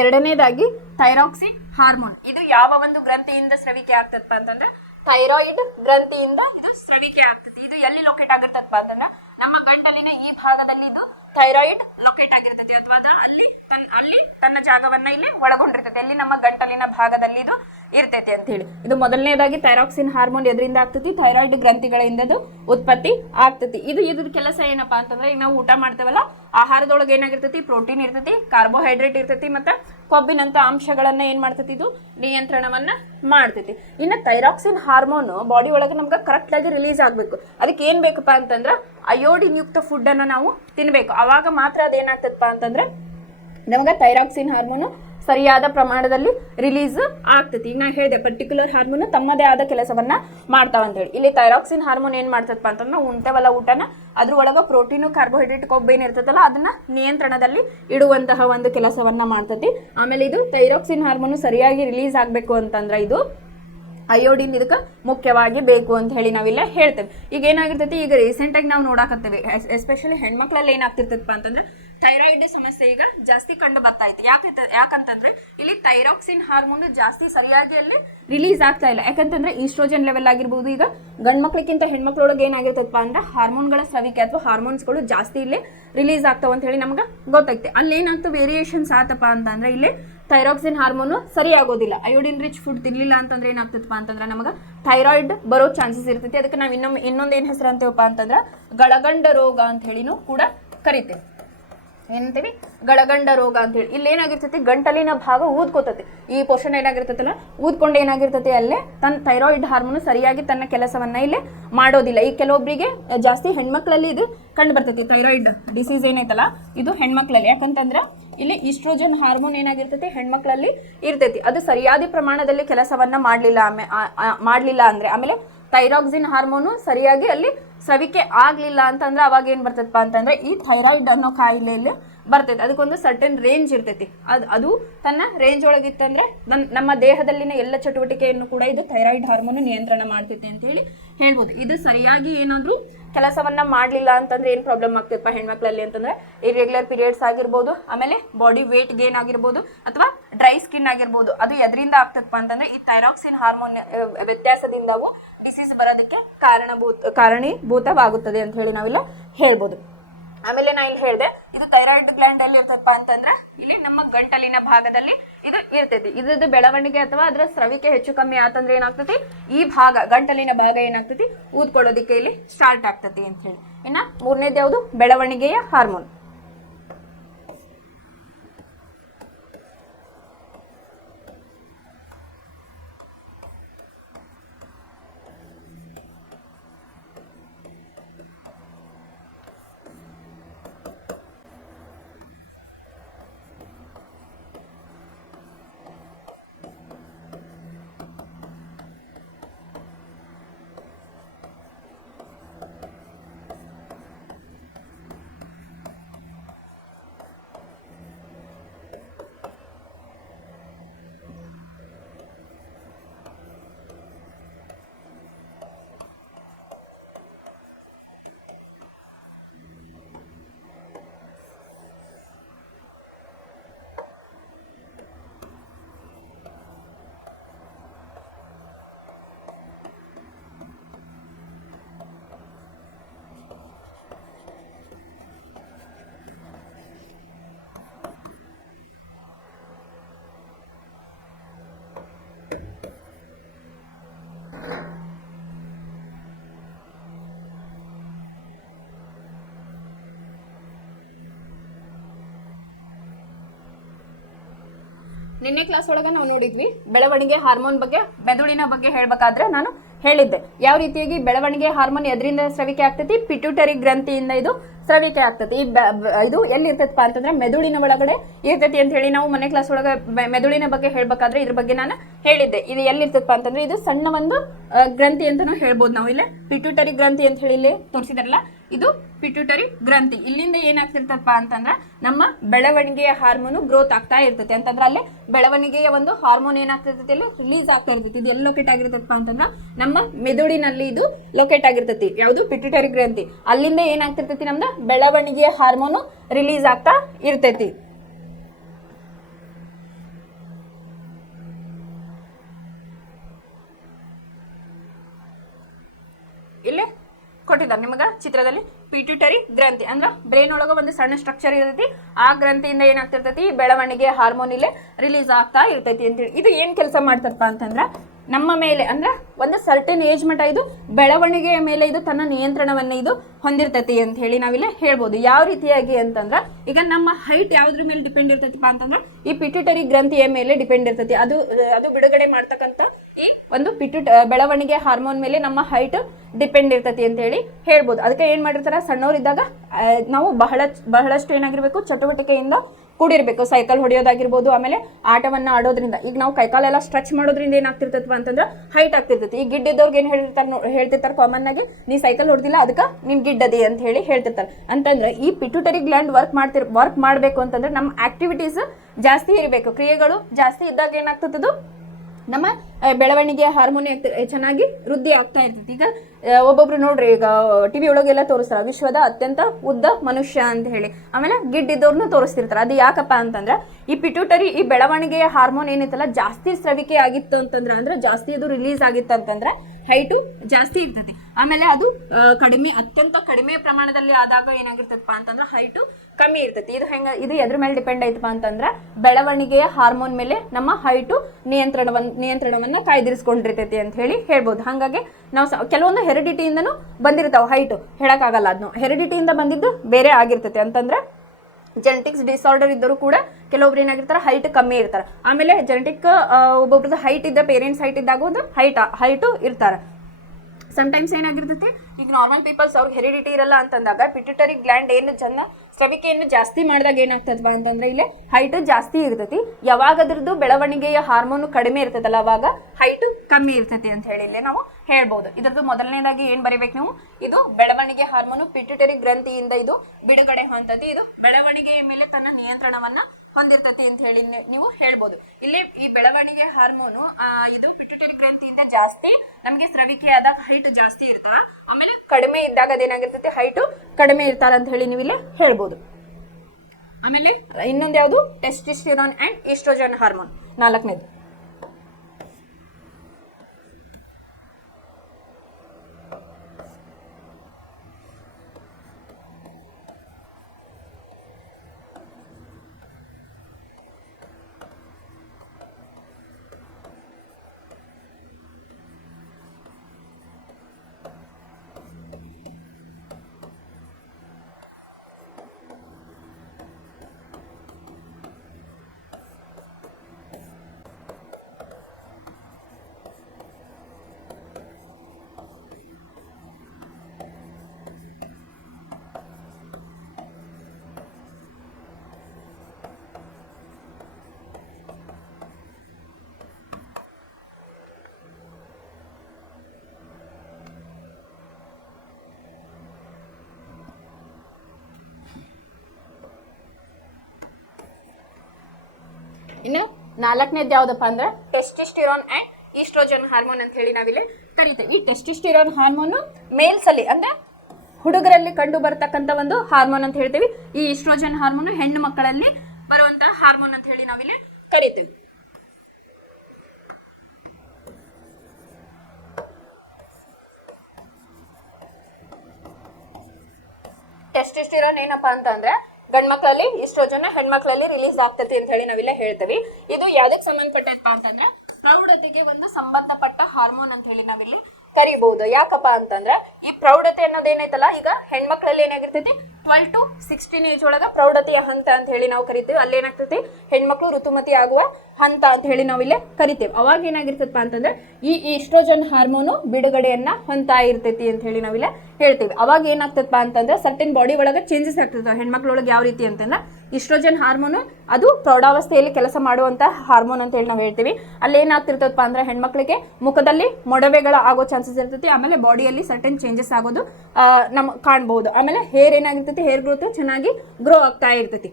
ಎರಡನೇದಾಗಿ ಥೈರಾಕ್ಸಿನ್ ಹಾರ್ಮೋನ್. ಇದು ಯಾವ ಒಂದು ಗ್ರಂಥಿಯಿಂದ ಸ್ರವಿಕೆ ಆಗ್ತದಪ್ಪ ಅಂತಂದ್ರೆ ಥೈರಾಯ್ಡ್ ಗ್ರಂಥಿಯಿಂದ ಇದು ಸ್ರವಿಕೆ ಆಗ್ತದೆ. ಇದು ಎಲ್ಲಿ ಲೊಕೇಟ್ ಆಗಿರ್ತದಪ್ಪ ಅಂತಂದ್ರೆ ನಮ್ಮ ಗಂಟಲಿನ ಈ ಭಾಗದಲ್ಲಿ ಇದು ಥೈರಾಯ್ಡ್ ಲೊಕೇಟ್ ಆಗಿರ್ತದೆ, ಅಥವಾ ಅಲ್ಲಿ ತನ್ನ ಜಾಗವನ್ನ ಇಲ್ಲಿ ಒಳಗೊಂಡಿರ್ತದೆ. ಅಲ್ಲಿ ನಮ್ಮ ಗಂಟಲಿನ ಭಾಗದಲ್ಲಿ ಇದು ಇರ್ತೈತಿ ಅಂತ ಹೇಳಿ. ಇದು ಮೊದಲನೇದಾಗಿ ಥೈರಾಕ್ಸಿನ್ ಹಾರ್ಮೋನ್ ಎದರಿಂದ ಆಗ್ತತಿ, ಥೈರಾಯ್ಡ್ ಗ್ರಂಥಿಗಳಿಂದ ಅದು ಉತ್ಪತ್ತಿ ಆಗ್ತತಿ. ಇದ್ರ ಕೆಲಸ ಏನಪ್ಪಾ ಅಂತಂದ್ರೆ, ಈಗ ನಾವು ಊಟ ಮಾಡ್ತೇವಲ್ಲ, ಆಹಾರದೊಳಗೆ ಏನಾಗಿರ್ತೈತಿ, ಪ್ರೋಟೀನ್ ಇರ್ತೈತಿ, ಕಾರ್ಬೋಹೈಡ್ರೇಟ್ ಇರ್ತೈತಿ, ಮತ್ತೆ ಕೊಬ್ಬಿನಂತ ಅಂಶಗಳನ್ನ ಏನ್ ಮಾಡ್ತೈತಿ, ಇದು ನಿಯಂತ್ರಣವನ್ನ ಮಾಡ್ತೈತಿ. ಇನ್ನು ಥೈರಾಕ್ಸಿನ್ ಹಾರ್ಮೋನ್ ಬಾಡಿ ಒಳಗೆ ನಮ್ಗೆ ಕರೆಕ್ಟ್ ಆಗಿ ರಿಲೀಸ್ ಆಗ್ಬೇಕು. ಅದಕ್ಕೆ ಏನ್ ಬೇಕಪ್ಪ ಅಂತಂದ್ರೆ ಅಯೋಡಿನ್ ಯುಕ್ತ ಫುಡ್ ಅನ್ನು ನಾವು ತಿನ್ಬೇಕು. ಅವಾಗ ಮಾತ್ರ ಅದೇನಾಗ್ತದಪ್ಪ ಅಂತಂದ್ರೆ ನಮಗೆ ಥೈರಾಕ್ಸಿನ್ ಹಾರ್ಮೋನು ಸರಿಯಾದ ಪ್ರಮಾಣದಲ್ಲಿ ರಿಲೀಸ್ ಆಗ್ತೈತಿ. ಈಗ ನಾ ಹೇಳಿದೆ ಪರ್ಟಿಕ್ಯುಲರ್ ಹಾರ್ಮೋನ್ ತಮ್ಮದೇ ಆದ ಕೆಲಸವನ್ನ ಮಾಡ್ತಾವ ಅಂತ ಹೇಳಿ. ಇಲ್ಲಿ ಥೈರಾಕ್ಸಿನ್ ಹಾರ್ಮೋನ್ ಏನ್ ಮಾಡ್ತದಪ್ಪ ಅಂತಂದ್ರೆ ನಾವು ಉಂಟೇವಲ್ಲ ಊಟನ ಅದ್ರ ಒಳಗ ಪ್ರೋಟೀನು ಕಾರ್ಬೋಹೈಡ್ರೇಟ್ ಕೊಬ್ಬು ಏನಿರ್ತದಲ್ಲ ಅದನ್ನ ನಿಯಂತ್ರಣದಲ್ಲಿ ಇಡುವಂತಹ ಒಂದು ಕೆಲಸವನ್ನ ಮಾಡ್ತತಿ. ಆಮೇಲೆ ಇದು ಥೈರಾಕ್ಸಿನ್ ಹಾರ್ಮೋನ್ ಸರಿಯಾಗಿ ರಿಲೀಸ್ ಆಗ್ಬೇಕು ಅಂತಂದ್ರೆ ಇದು ಅಯೋಡಿನ್ ಇದಕ್ಕೆ ಮುಖ್ಯವಾಗಿ ಬೇಕು ಅಂತ ಹೇಳಿ ನಾವಿಲ್ಲ ಹೇಳ್ತೇವೆ. ಈಗ ಏನಾಗಿರ್ತೈತಿ, ಈಗ ರೀಸೆಂಟಾಗಿ ನಾವು ನೋಡಾಕತ್ತೇವೆ, ಎಸ್ಪೆಷಲಿ ಹೆಣ್ಮಕ್ಳಲ್ಲಿ ಏನಾಗ್ತಿರ್ತದಪ್ಪ ಅಂತಂದ್ರೆ ಥೈರಾಯ್ಡ್ ಸಮಸ್ಯೆ ಈಗ ಜಾಸ್ತಿ ಕಂಡು ಬರ್ತಾ ಇತ್ತು. ಯಾಕಂತಂದ್ರೆ ಇಲ್ಲಿ ಥೈರಾಕ್ಸಿನ್ ಹಾರ್ಮೋನ್ ಜಾಸ್ತಿ ಸರಿಯಾಗಿ ಅಲ್ಲಿ ರಿಲೀಸ್ ಆಗ್ತಾ ಇಲ್ಲ. ಯಾಕಂತಂದ್ರೆ ಈಸ್ಟ್ರೋಜನ್ ಲೆವೆಲ್ ಆಗಿರ್ಬೋದು. ಈಗ ಗಂಡು ಮಕ್ಳಿಗಿಂತ ಹೆಣ್ಮಕ್ಳೊಳಗೆ ಏನಾಗಿರ್ತದಪ್ಪ ಅಂದ್ರೆ ಹಾರ್ಮೋನ್ಗಳ ಸವಿಕೆ ಅಥವಾ ಹಾರ್ಮೋನ್ಸ್ಗಳು ಜಾಸ್ತಿ ಇಲ್ಲಿ ರಿಲೀಸ್ ಆಗ್ತಾವ ಅಂತ ಹೇಳಿ ನಮ್ಗೆ ಗೊತ್ತೈತೆ. ಅಲ್ಲಿ ಏನಾಗ್ತದೆ ವೇರಿಯೇಷನ್ಸ್ ಆತಪ್ಪ ಅಂತಂದ್ರೆ ಇಲ್ಲಿ ಥೈರಾಕ್ಸಿನ್ ಹಾರ್ಮೋನು ಸರಿ ಆಗೋದಿಲ್ಲ. ಅಯೋಡಿನ್ ರಿಚ್ ಫುಡ್ ತಿನ್ಲಿಲ್ಲ ಅಂತಂದ್ರೆ ಏನಾಗ್ತದಪ್ಪ ಅಂತಂದ್ರೆ ನಮಗೆ ಥೈರಾಯ್ಡ್ ಬರೋ ಚಾನ್ಸಸ್ ಇರ್ತೈತಿ. ಅದಕ್ಕೆ ನಾವು ಇನ್ನೊಂದು ಏನು ಹೆಸರು ಅಂತೇವಪ್ಪ ಅಂತಂದ್ರೆ ಗಳಗಂಡ ರೋಗ ಅಂತ ಹೇಳಿನೂ ಕೂಡ ಕರಿತೇವೆ. ಏನಂತೀವಿ, ಗಳಗಂಡ ರೋಗ ಅಂತ ಹೇಳಿ. ಇಲ್ಲಿ ಏನಾಗಿರ್ತೈತಿ, ಗಂಟಲಿನ ಭಾಗ ಊದ್ಕೋತೈತಿ. ಈ ಪೋರ್ಷನ್ ಏನಾಗಿರ್ತೈತಲ್ಲ ಊದ್ಕೊಂಡು ಏನಾಗಿರ್ತೈತಿ ಅಲ್ಲೇ ತನ್ನ ಥೈರಾಯ್ಡ್ ಹಾರ್ಮೋನ್ ಸರಿಯಾಗಿ ತನ್ನ ಕೆಲಸವನ್ನ ಇಲ್ಲಿ ಮಾಡೋದಿಲ್ಲ. ಈ ಕೆಲವೊಬ್ಬರಿಗೆ ಜಾಸ್ತಿ ಹೆಣ್ಮಕ್ಳಲ್ಲಿ ಇದು ಕಂಡು ಬರ್ತೈತಿ. ಥೈರಾಯ್ಡ್ ಡಿಸೀಸ್ ಏನೈತಲ್ಲ ಇದು ಹೆಣ್ಮಕ್ಳಲ್ಲಿ. ಯಾಕಂತಂದ್ರೆ ಇಲ್ಲಿ ಈಸ್ಟ್ರೋಜನ್ ಹಾರ್ಮೋನ್ ಏನಾಗಿರ್ತೈತಿ ಹೆಣ್ಮಕ್ಳಲ್ಲಿ ಇರ್ತೈತಿ. ಅದು ಸರಿಯಾದ ಪ್ರಮಾಣದಲ್ಲಿ ಕೆಲಸವನ್ನ ಮಾಡ್ಲಿಲ್ಲ ಅಂದ್ರೆ ಆಮೇಲೆ ಥೈರಾಕ್ಸಿನ್ ಹಾರ್ಮೋನು ಸರಿಯಾಗಿ ಅಲ್ಲಿ ಸ್ರವಿಕೆ ಆಗ್ಲಿಲ್ಲ ಅಂತಂದ್ರೆ ಅವಾಗ ಏನ್ ಬರ್ತೈತಪ್ಪ ಅಂತಂದ್ರೆ ಈ ಥೈರಾಯ್ಡ್ ಅನ್ನೋ ಕಾಯಿಲೆಯಲ್ಲಿ ಬರ್ತೈತಿ. ಅದಕ್ಕೊಂದು ಸರ್ಟನ್ ರೇಂಜ್ ಇರ್ತೈತಿ. ಅದು ತನ್ನ ರೇಂಜ್ ಒಳಗಿತ್ತಂದ್ರೆ ನಮ್ಮ ದೇಹದಲ್ಲಿನ ಎಲ್ಲ ಚಟುವಟಿಕೆಯನ್ನು ಕೂಡ ಇದು ಥೈರಾಯ್ಡ್ ಹಾರ್ಮೋನ್ ನಿಯಂತ್ರಣ ಮಾಡ್ತೈತಿ ಅಂತ ಹೇಳಿ ಹೇಳ್ಬೋದು. ಇದು ಸರಿಯಾಗಿ ಏನಾದ್ರೂ ಕೆಲಸವನ್ನ ಮಾಡ್ಲಿಲ್ಲ ಅಂತಂದ್ರೆ ಏನ್ ಪ್ರಾಬ್ಲಮ್ ಆಗ್ತೈತಪ್ಪ ಹೆಣ್ಮಕ್ಳಲ್ಲಿ ಅಂತಂದ್ರೆ ಇರ್ರೆಗ್ಯುಲರ್ ಪೀರಿಯಡ್ಸ್ ಆಗಿರ್ಬೋದು, ಆಮೇಲೆ ಬಾಡಿ ವೇಟ್ ಗೇನ್ ಆಗಿರ್ಬೋದು, ಅಥವಾ ಡ್ರೈ ಸ್ಕಿನ್ ಆಗಿರ್ಬೋದು. ಅದು ಎದರಿಂದ ಆಗ್ತದಪ್ಪ ಅಂತಂದ್ರೆ ಈ ಥೈರಾಕ್ಸಿನ್ ಹಾರ್ಮೋನ್ ವ್ಯತ್ಯಾಸದಿಂದವು ಡಿಸೀಸ್ ಬರೋದಕ್ಕೆ ಕಾರಣೀಭೂತವಾಗುತ್ತದೆ ಅಂತ ಹೇಳಿ ನಾವಿಲ್ಲ ಹೇಳ್ಬೋದು. ಆಮೇಲೆ ನಾ ಇಲ್ಲಿ ಹೇಳಿದೆ ಇದು ಥೈರಾಯ್ಡ್ ಗ್ಲ್ಯಾಂಡ್ ಎಲ್ಲಿ ಇರ್ತೈತಪ್ಪ ಅಂತಂದ್ರೆ ಇಲ್ಲಿ ನಮ್ಮ ಗಂಟಲಿನ ಭಾಗದಲ್ಲಿ ಇದು ಇರ್ತೈತಿ. ಇದ್ರದ್ದು ಬೆಳವಣಿಗೆ ಅಥವಾ ಅದರ ಸ್ರವಿಕೆ ಹೆಚ್ಚು ಕಮ್ಮಿ ಆತಂದ್ರೆ ಏನಾಗ್ತತಿ, ಈ ಭಾಗ ಗಂಟಲಿನ ಭಾಗ ಏನಾಗ್ತತಿ ಊದ್ಕೊಳ್ಳೋದಿಕ್ಕೆ ಇಲ್ಲಿ ಸ್ಟಾರ್ಟ್ ಆಗ್ತತಿ ಅಂತ ಹೇಳಿ. ಇನ್ನ ಮೂರನೇದು ಯಾವುದು, ಬೆಳವಣಿಗೆಯ ಹಾರ್ಮೋನ್. ನಿನ್ನೆ ಕ್ಲಾಸ್ ಒಳಗೆ ನಾವು ನೋಡಿದ್ವಿ ಬೆಳವಣಿಗೆ ಹಾರ್ಮೋನ್ ಬಗ್ಗೆ, ಮೆದುಳಿನ ಬಗ್ಗೆ ಹೇಳ್ಬೇಕಾದ್ರೆ ನಾನು ಹೇಳಿದ್ದೆ ಯಾವ ರೀತಿಯಾಗಿ ಬೆಳವಣಿಗೆ ಹಾರ್ಮೋನ್ ಎದರಿಂದ ಸ್ರವಿಕೆ ಆಗ್ತೈತಿ, ಪಿಟ್ಯೂಟರಿ ಗ್ರಂಥಿಯಿಂದ ಇದು ಸ್ರವಿಕೆ ಆಗ್ತೈತಿ. ಇದು ಎಲ್ಲಿ ಇರ್ತೈತಪ್ಪ ಅಂತಂದ್ರೆ ಮೆದುಳಿನ ಒಳಗಡೆ ಇರ್ತೈತಿ ಅಂತ ಹೇಳಿ ನಾವು ಮನೆ ಕ್ಲಾಸ್ ಒಳಗೆ ಮೆದುಳಿನ ಬಗ್ಗೆ ಹೇಳ್ಬೇಕಾದ್ರೆ ಇದ್ರ ಬಗ್ಗೆ ನಾನು ಹೇಳಿದ್ದೆ. ಇದು ಎಲ್ಲಿ ಇರ್ತೈತಪ್ಪ ಅಂತಂದ್ರೆ ಇದು ಸಣ್ಣ ಒಂದು ಗ್ರಂಥಿ ಅಂತಾನು ಹೇಳ್ಬೋದು. ನಾವು ಇಲ್ಲೇ ಪಿಟ್ಯೂಟರಿ ಗ್ರಂಥಿ ಅಂತ ಹೇಳಿ ಇಲ್ಲಿ ತೋರಿಸಿದಾರಲ್ಲ, ಇದು ಪಿಟ್ಯೂಟರಿ ಗ್ರಂಥಿ. ಇಲ್ಲಿಂದ ಏನಾಗ್ತಿರ್ತಪ್ಪ ಅಂತಂದ್ರೆ ನಮ್ಮ ಬೆಳವಣಿಗೆಯ ಹಾರ್ಮೋನು ಗ್ರೋತ್ ಆಗ್ತಾ ಇರ್ತೈತಿ. ಅಂತಂದ್ರೆ ಅಲ್ಲಿ ಬೆಳವಣಿಗೆಯ ಒಂದು ಹಾರ್ಮೋನ್ ಏನಾಗ್ತಿರ್ತೈತಿ ಅಲ್ಲಿ ರಿಲೀಸ್ ಆಗ್ತಾ ಇರ್ತೈತಿ. ಇದು ಎಲ್ಲಿ ಲೊಕೇಟ್ ಆಗಿರ್ತೈತಪ್ಪ ಅಂತಂದ್ರೆ ನಮ್ಮ ಮೆದುಳಿನಲ್ಲಿ ಇದು ಲೊಕೇಟ್ ಆಗಿರ್ತೈತಿ. ಯಾವುದು, ಪಿಟ್ಯೂಟರಿ ಗ್ರಂಥಿ. ಅಲ್ಲಿಂದ ಏನಾಗ್ತಿರ್ತೈತಿ ನಮ್ದು ಬೆಳವಣಿಗೆಯ ಹಾರ್ಮೋನು ರಿಲೀಸ್ ಆಗ್ತಾ ಇರ್ತೈತಿ. ಇಲ್ಲೇ ಕೊಟ್ಟಿದ್ದಾರೆ ನಿಮಗೆ ಚಿತ್ರದಲ್ಲಿ ಪಿಟ್ಯೂಟರಿ ಗ್ರಂಥಿ ಅಂದ್ರೆ ಬ್ರೈನ್ ಒಳಗ ಒಂದು ಸಣ್ಣ ಸ್ಟ್ರಕ್ಚರ್ ಇರ್ತೈತಿ. ಆ ಗ್ರಂಥಿಯಿಂದ ಏನಾಗ್ತಿರ್ತೈತಿ ಬೆಳವಣಿಗೆ ಹಾರ್ಮೋನ್ ಇಲ್ಲೇ ರಿಲೀಸ್ ಆಗ್ತಾ ಇರ್ತೈತಿ ಅಂತೇಳಿ. ಇದು ಏನ್ ಕೆಲಸ ಮಾಡ್ತಪ್ಪ ಅಂತಂದ್ರ ನಮ್ಮ ಮೇಲೆ ಅಂದ್ರೆ ಒಂದು ಸರ್ಟನ್ ಏಜ್ ಮಟ್ಟ ಇದು ಬೆಳವಣಿಗೆಯ ಮೇಲೆ ಇದು ತನ್ನ ನಿಯಂತ್ರಣವನ್ನ ಇದು ಹೊಂದಿರ್ತೈತಿ ಅಂತ ಹೇಳಿ ನಾವಿಲ್ಲಿ ಹೇಳ್ಬೋದು. ಯಾವ ರೀತಿಯಾಗಿ ಅಂತಂದ್ರ ಈಗ ನಮ್ಮ ಹೈಟ್ ಯಾವ್ದ್ರ ಮೇಲೆ ಡಿಪೆಂಡ್ ಇರ್ತೈತಿಪ್ಪ ಅಂತಂದ್ರ ಈ ಪಿಟ್ಯೂಟರಿ ಗ್ರಂಥಿಯ ಮೇಲೆ ಡಿಪೆಂಡ್ ಇರ್ತೈತಿ. ಅದು ಬಿಡುಗಡೆ ಮಾಡ್ತಕ್ಕಂಥ ಈ ಒಂದು ಬೆಳವಣಿಗೆ ಹಾರ್ಮೋನ್ ಮೇಲೆ ನಮ್ಮ ಹೈಟ್ ಡಿಪೆಂಡ್ ಇರ್ತೈತಿ ಅಂತ ಹೇಳಿ ಹೇಳ್ಬೋದು. ಅದಕ್ಕೆ ಏನ್ ಮಾಡಿರ್ತಾರ, ಸಣ್ಣವರಿದ್ದಾಗ ನಾವು ಬಹಳಷ್ಟು ಏನಾಗಿರ್ಬೇಕು, ಚಟುವಟಿಕೆಯಿಂದ ಕೂಡಿರ್ಬೇಕು. ಸೈಕಲ್ ಹೊಡೆಯೋದಾಗಿರ್ಬೋದು, ಆಮೇಲೆ ಆಟವನ್ನ ಆಡೋದ್ರಿಂದ. ಈಗ ನಾವು ಕೈಕಾಲೆಲ್ಲ ಸ್ಟ್ರೆಚ್ ಮಾಡೋದ್ರಿಂದ ಏನಾಗ್ತಿರ್ತೈತಪ್ಪ ಅಂತಂದ್ರೆ ಹೈಟ್ ಆಗ್ತಿರ್ತೈತಿ. ಈ ಗಿಡ್ ಇದ್ದವ್ರಿಗೆ ಏನ್ ಹೇಳ್ತಿರ್ತಾರೆ ಕಾಮನ್ ಆಗಿ, ನೀ ಸೈಕಲ್ ಹೊಡೆದಿಲ್ಲ ಅದಕ್ಕೆ ನಿನ್ ಗಿಡ್ಡದಿ ಅಂತ ಹೇಳಿ ಹೇಳ್ತಿರ್ತಾರೆ. ಅಂತಂದ್ರೆ ಈ ಪಿಟ್ಯೂಟರಿ ಗ್ಲ್ಯಾಂಡ್ ವರ್ಕ್ ಮಾಡಬೇಕು ಅಂತಂದ್ರೆ ನಮ್ಮ ಆಕ್ಟಿವಿಟೀಸ್ ಜಾಸ್ತಿ ಇರಬೇಕು, ಕ್ರಿಯೆಗಳು ಜಾಸ್ತಿ ಇದ್ದಾಗ ಏನಾಗ್ತದದು ನಮ್ಮ ಬೆಳವಣಿಗೆಯ ಹಾರ್ಮೋನ್ ಚೆನ್ನಾಗಿ ವೃದ್ಧಿ ಆಗ್ತಾ ಇರ್ತೈತಿ. ಈಗ ಒಬ್ಬೊಬ್ರು ನೋಡ್ರಿ, ಈಗ ಟಿವಿ ಒಳಗೆಲ್ಲ ತೋರಿಸ್ತಾರ ವಿಶ್ವದ ಅತ್ಯಂತ ಉದ್ದ ಮನುಷ್ಯ ಅಂತ ಹೇಳಿ, ಆಮೇಲೆ ಗಿಡ್ ಇದ್ದವ್ರನ್ನ ತೋರಿಸ್ತಿರ್ತಾರೆ. ಅದು ಯಾಕಪ್ಪ ಅಂತಂದ್ರೆ ಈ ಪಿಟ್ಯೂಟರಿ, ಈ ಬೆಳವಣಿಗೆಯ ಹಾರ್ಮೋನ್ ಏನೈತಲ್ಲ ಜಾಸ್ತಿ ಸ್ರವಿಕೆ ಆಗಿತ್ತು ಅಂತಂದ್ರೆ, ಅಂದ್ರೆ ಜಾಸ್ತಿ ಇದು ರಿಲೀಸ್ ಆಗಿತ್ತು ಅಂತಂದ್ರೆ ಹೈಟು ಜಾಸ್ತಿ ಇರ್ತೈತಿ. ಆಮೇಲೆ ಅದು ಅತ್ಯಂತ ಕಡಿಮೆ ಪ್ರಮಾಣದಲ್ಲಿ ಆದಾಗ ಏನಾಗಿರ್ತೈತಪ್ಪ ಅಂತಂದ್ರೆ ಹೈಟು ಕಮ್ಮಿ ಇರ್ತೈತಿ. ಇದು ಎದ್ರ ಮೇಲೆ ಡಿಪೆಂಡ್ ಆಯ್ತಪ್ಪ ಅಂತಂದ್ರೆ ಬೆಳವಣಿಗೆಯ ಹಾರ್ಮೋನ್ ಮೇಲೆ ನಮ್ಮ ಹೈಟು ನಿಯಂತ್ರಣವನ್ನ ಕಾಯ್ದಿರಿಸ್ಕೊಂಡಿರ್ತೈತಿ ಅಂತ ಹೇಳಿ ಹೇಳ್ಬೋದು. ಹಾಗಾಗಿ ನಾವು ಕೆಲವೊಂದು ಹೆರಿಡಿಟಿಯಿಂದನೂ ಬಂದಿರ್ತಾವ, ಹೈಟು ಹೇಳಕ್ಕಾಗಲ್ಲ. ಅದನ್ನು ಹೆರಿಡಿಟಿಯಿಂದ ಬಂದಿದ್ದು ಬೇರೆ ಆಗಿರ್ತೈತಿ. ಅಂತಂದ್ರೆ ಜೆನೆಟಿಕ್ಸ್ ಡಿಸಾರ್ಡರ್ ಇದ್ದರೂ ಕೂಡ ಕೆಲವೊಬ್ರು ಏನಾಗಿರ್ತಾರೆ ಹೈಟ್ ಕಮ್ಮಿ ಇರ್ತಾರೆ. ಆಮೇಲೆ ಜೆನೆಟಿಕ್ ಒಬ್ಬೊಬ್ರದ್ದು ಹೈಟ್ ಇದ್ದ ಪೇರೆಂಟ್ಸ್ ಹೈಟ್ ಇದ್ದಾಗ ಒಂದು ಹೈಟು ಇರ್ತಾರೆ. ಸಮಟೈಮ್ಸ್ ಏನಾಗಿರ್ತೈತಿ, ಈಗ ನಾರ್ಮಲ್ ಪೀಪಲ್ಸ್ ಅವ್ರಿಗೆ ಹೆರಿಡಿಟಿ ಇರಲ್ಲ ಅಂತಂದಾಗ ಪಿಟ್ಯೂಟರಿ ಗ್ಲ್ಯಾಂಡ್ ಏನು ಸ್ರವಿಕೆಯನ್ನು ಜಾಸ್ತಿ ಮಾಡಿದಾಗ ಏನಾಗ್ತದವಾ ಅಂತಂದ್ರೆ ಇಲ್ಲಿ ಹೈಟ್ ಜಾಸ್ತಿ ಇರ್ತೈತಿ. ಯಾವಾಗ ಅದ್ರದ್ದು ಬೆಳವಣಿಗೆಯ ಹಾರ್ಮೋನ್ ಕಡಿಮೆ ಇರ್ತೈತಲ್ಲ ಅವಾಗ ಹೈಟ್ ಕಮ್ಮಿ ಇರ್ತೈತಿ ಅಂತ ಹೇಳಿ ಇಲ್ಲಿ ನಾವು ಹೇಳ್ಬೋದು. ಇದ್ರದ್ದು ಮೊದಲನೇದಾಗಿ ಏನ್ ಬರೀಬೇಕು ನೀವು, ಇದು ಬೆಳವಣಿಗೆ ಹಾರ್ಮೋನು ಪಿಟ್ಯೂಟರಿ ಗ್ರಂಥಿಯಿಂದ ಇದು ಬಿಡುಗಡೆ ಹೊಂದತಿ. ಇದು ಬೆಳವಣಿಗೆಯ ಮೇಲೆ ತನ್ನ ನಿಯಂತ್ರಣವನ್ನ ಹೊಂದಿರ್ತತಿ ಅಂತ ಹೇಳಿ ನೀವು ಹೇಳ್ಬೋದು. ಇಲ್ಲಿ ಈ ಬೆಳವಣಿಗೆ ಹಾರ್ಮೋನು ಇದು ಪಿಟ್ಯೂಟರಿ ಗ್ರಂಥಿಯಿಂದ ಜಾಸ್ತಿ ನಮ್ಗೆ ಸ್ರವಿಕೆ ಆದಾಗ ಹೈಟ್ ಜಾಸ್ತಿ ಇರ್ತಾರ, ಆಮೇಲೆ ಕಡಿಮೆ ಇದ್ದಾಗ ಅದೇನಾಗಿರ್ತೈತಿ ಹೈಟು ಕಡಿಮೆ ಇರ್ತಾರ ಅಂತ ಹೇಳಿ ನೀವು ಇಲ್ಲಿ ಹೇಳ್ಬೋದು. ಆಮೇಲೆ ಇನ್ನೊಂದು ಯಾವುದು, ಟೆಸ್ಟೋಸ್ಟೆರಾನ್ ಅಂಡ್ ಈಸ್ಟ್ರೋಜನ್ ಹಾರ್ಮೋನ್, 4ನೇದು. ಇನ್ನು 4ನೇದು ಯಾವ್ದಪ್ಪ ಅಂದ್ರೆ ಟೆಸ್ಟೋಸ್ಟೆರಾನ್ ಅಂಡ್ ಈಸ್ಟ್ರೋಜನ್ ಹಾರ್ಮೋನ್ ಅಂತ ಹೇಳಿ ನಾವಿಲ್ಲಿ ಕರಿತೇವೆ. ಈ ಟೆಸ್ಟೋಸ್ಟೆರಾನ್ ಹಾರ್ಮೋನ್ ಮೇಲ್ಸ್ ಅಲ್ಲಿ ಅಂದ್ರೆ ಹುಡುಗರಲ್ಲಿ ಕಂಡು ಬರ್ತಕ್ಕಂಥ ಒಂದು ಹಾರ್ಮೋನ್ ಅಂತ ಹೇಳ್ತೀವಿ. ಈ ಈಸ್ಟ್ರೋಜನ್ ಹಾರ್ಮೋನ್ ಹೆಣ್ಣು ಮಕ್ಕಳಲ್ಲಿ ಬರುವಂತಹ ಹಾರ್ಮೋನ್ ಅಂತ ಹೇಳಿ ನಾವಿಲ್ಲಿ ಕರಿತೀವಿ. ಟೆಸ್ಟೋಸ್ಟೆರಾನ್ ಏನಪ್ಪಾ ಅಂತಂದ್ರೆ ಗಂಡ್ಮಕ್ಳಲ್ಲಿ ಈಸ್ಟ್ರೋಜನ್, ಹೆಣ್ಮಕ್ಳಲ್ಲಿ ರಿಲೀಸ್ ಆಗ್ತತಿ ಅಂತ ಹೇಳಿ ನಾವಿಲ್ಲ ಹೇಳ್ತೀವಿ. ಇದು ಯಾವ್ದಕ್ಕೆ ಸಂಬಂಧಪಟ್ಟಪ್ಪ ಅಂತಂದ್ರೆ ಪ್ರೌಢತೆಗೆ ಒಂದು ಸಂಬಂಧಪಟ್ಟ ಹಾರ್ಮೋನ್ ಅಂತ ಹೇಳಿ ನಾವಿಲ್ಲಿ ಕರಿಬಹುದು. ಯಾಕಪ್ಪ ಅಂತಂದ್ರೆ ಈ ಪ್ರೌಢತೆ ಅನ್ನೋದೇನೈತಲ್ಲ, ಈಗ ಹೆಣ್ಮಕ್ಳಲ್ಲಿ ಏನಾಗಿರ್ತೈತಿ 12 to 16 ಏಜ್ ಒಳಗ ಪ್ರೌಢತೆಯ ಹಂತ ಅಂತ ಹೇಳಿ ನಾವು ಕರಿತೀವಿ. ಅಲ್ಲೇನಾಗ್ತೈತಿ ಹೆಣ್ಮಕ್ಳು ಋತುಮತಿ ಆಗುವ ಹಂತ ಅಂತ ಹೇಳಿ ನಾವಿಲ್ಲಿ ಕರಿತೇವೆ. ಅವಾಗ ಏನಾಗಿರ್ತೈತಪ್ಪ ಅಂತಂದ್ರೆ ಈ ಈಸ್ಟ್ರೋಜನ್ ಹಾರ್ಮೋನು ಬಿಡುಗಡೆಯನ್ನ ಹೊಂತಾ ಇರ್ತೈತಿ ಅಂತ ಹೇಳಿ ನಾವಿಲ್ಲ ಹೇಳ್ತೀವಿ. ಅವಾಗ ಏನಾಗ್ತದಪ್ಪ ಅಂತಂದ್ರೆ ಸರ್ಟನ್ ಬಾಡಿ ಒಳಗೆ ಚೇಂಜಸ್ ಆಗ್ತದೆ ಹೆಣ್ಮಕ್ಳೊಳಗೆ. ಯಾವ ರೀತಿ ಅಂತಂದ್ರೆ ಈಸ್ಟ್ರೋಜನ್ ಹಾರ್ಮೋನು ಅದು ಪ್ರೌಢಾವಸ್ಥೆಯಲ್ಲಿ ಕೆಲಸ ಮಾಡುವಂತ ಹಾರ್ಮೋನ್ ಅಂತ ಹೇಳಿ ನಾವು ಹೇಳ್ತೀವಿ. ಅಲ್ಲಿ ಏನಾಗ್ತಿರ್ತದಪ್ಪ ಅಂದ್ರೆ ಹೆಣ್ಮಕ್ಳಿಗೆ ಮುಖದಲ್ಲಿ ಮೊಡವೆಗಳ ಆಗೋ ಚಾನ್ಸಸ್ ಇರ್ತೈತಿ. ಆಮೇಲೆ ಬಾಡಿಯಲ್ಲಿ ಸರ್ಟನ್ ಚೇಂಜಸ್ ಆಗೋದು ನಮ್ ಕಾಣ್ಬಹುದು. ಆಮೇಲೆ ಹೇರ್ ಏನಾಗಿರ್ತೈತಿ, ಹೇರ್ ಗ್ರೋತ್ ಚೆನ್ನಾಗಿ ಗ್ರೋ ಆಗ್ತಾ ಇರ್ತೈತಿ.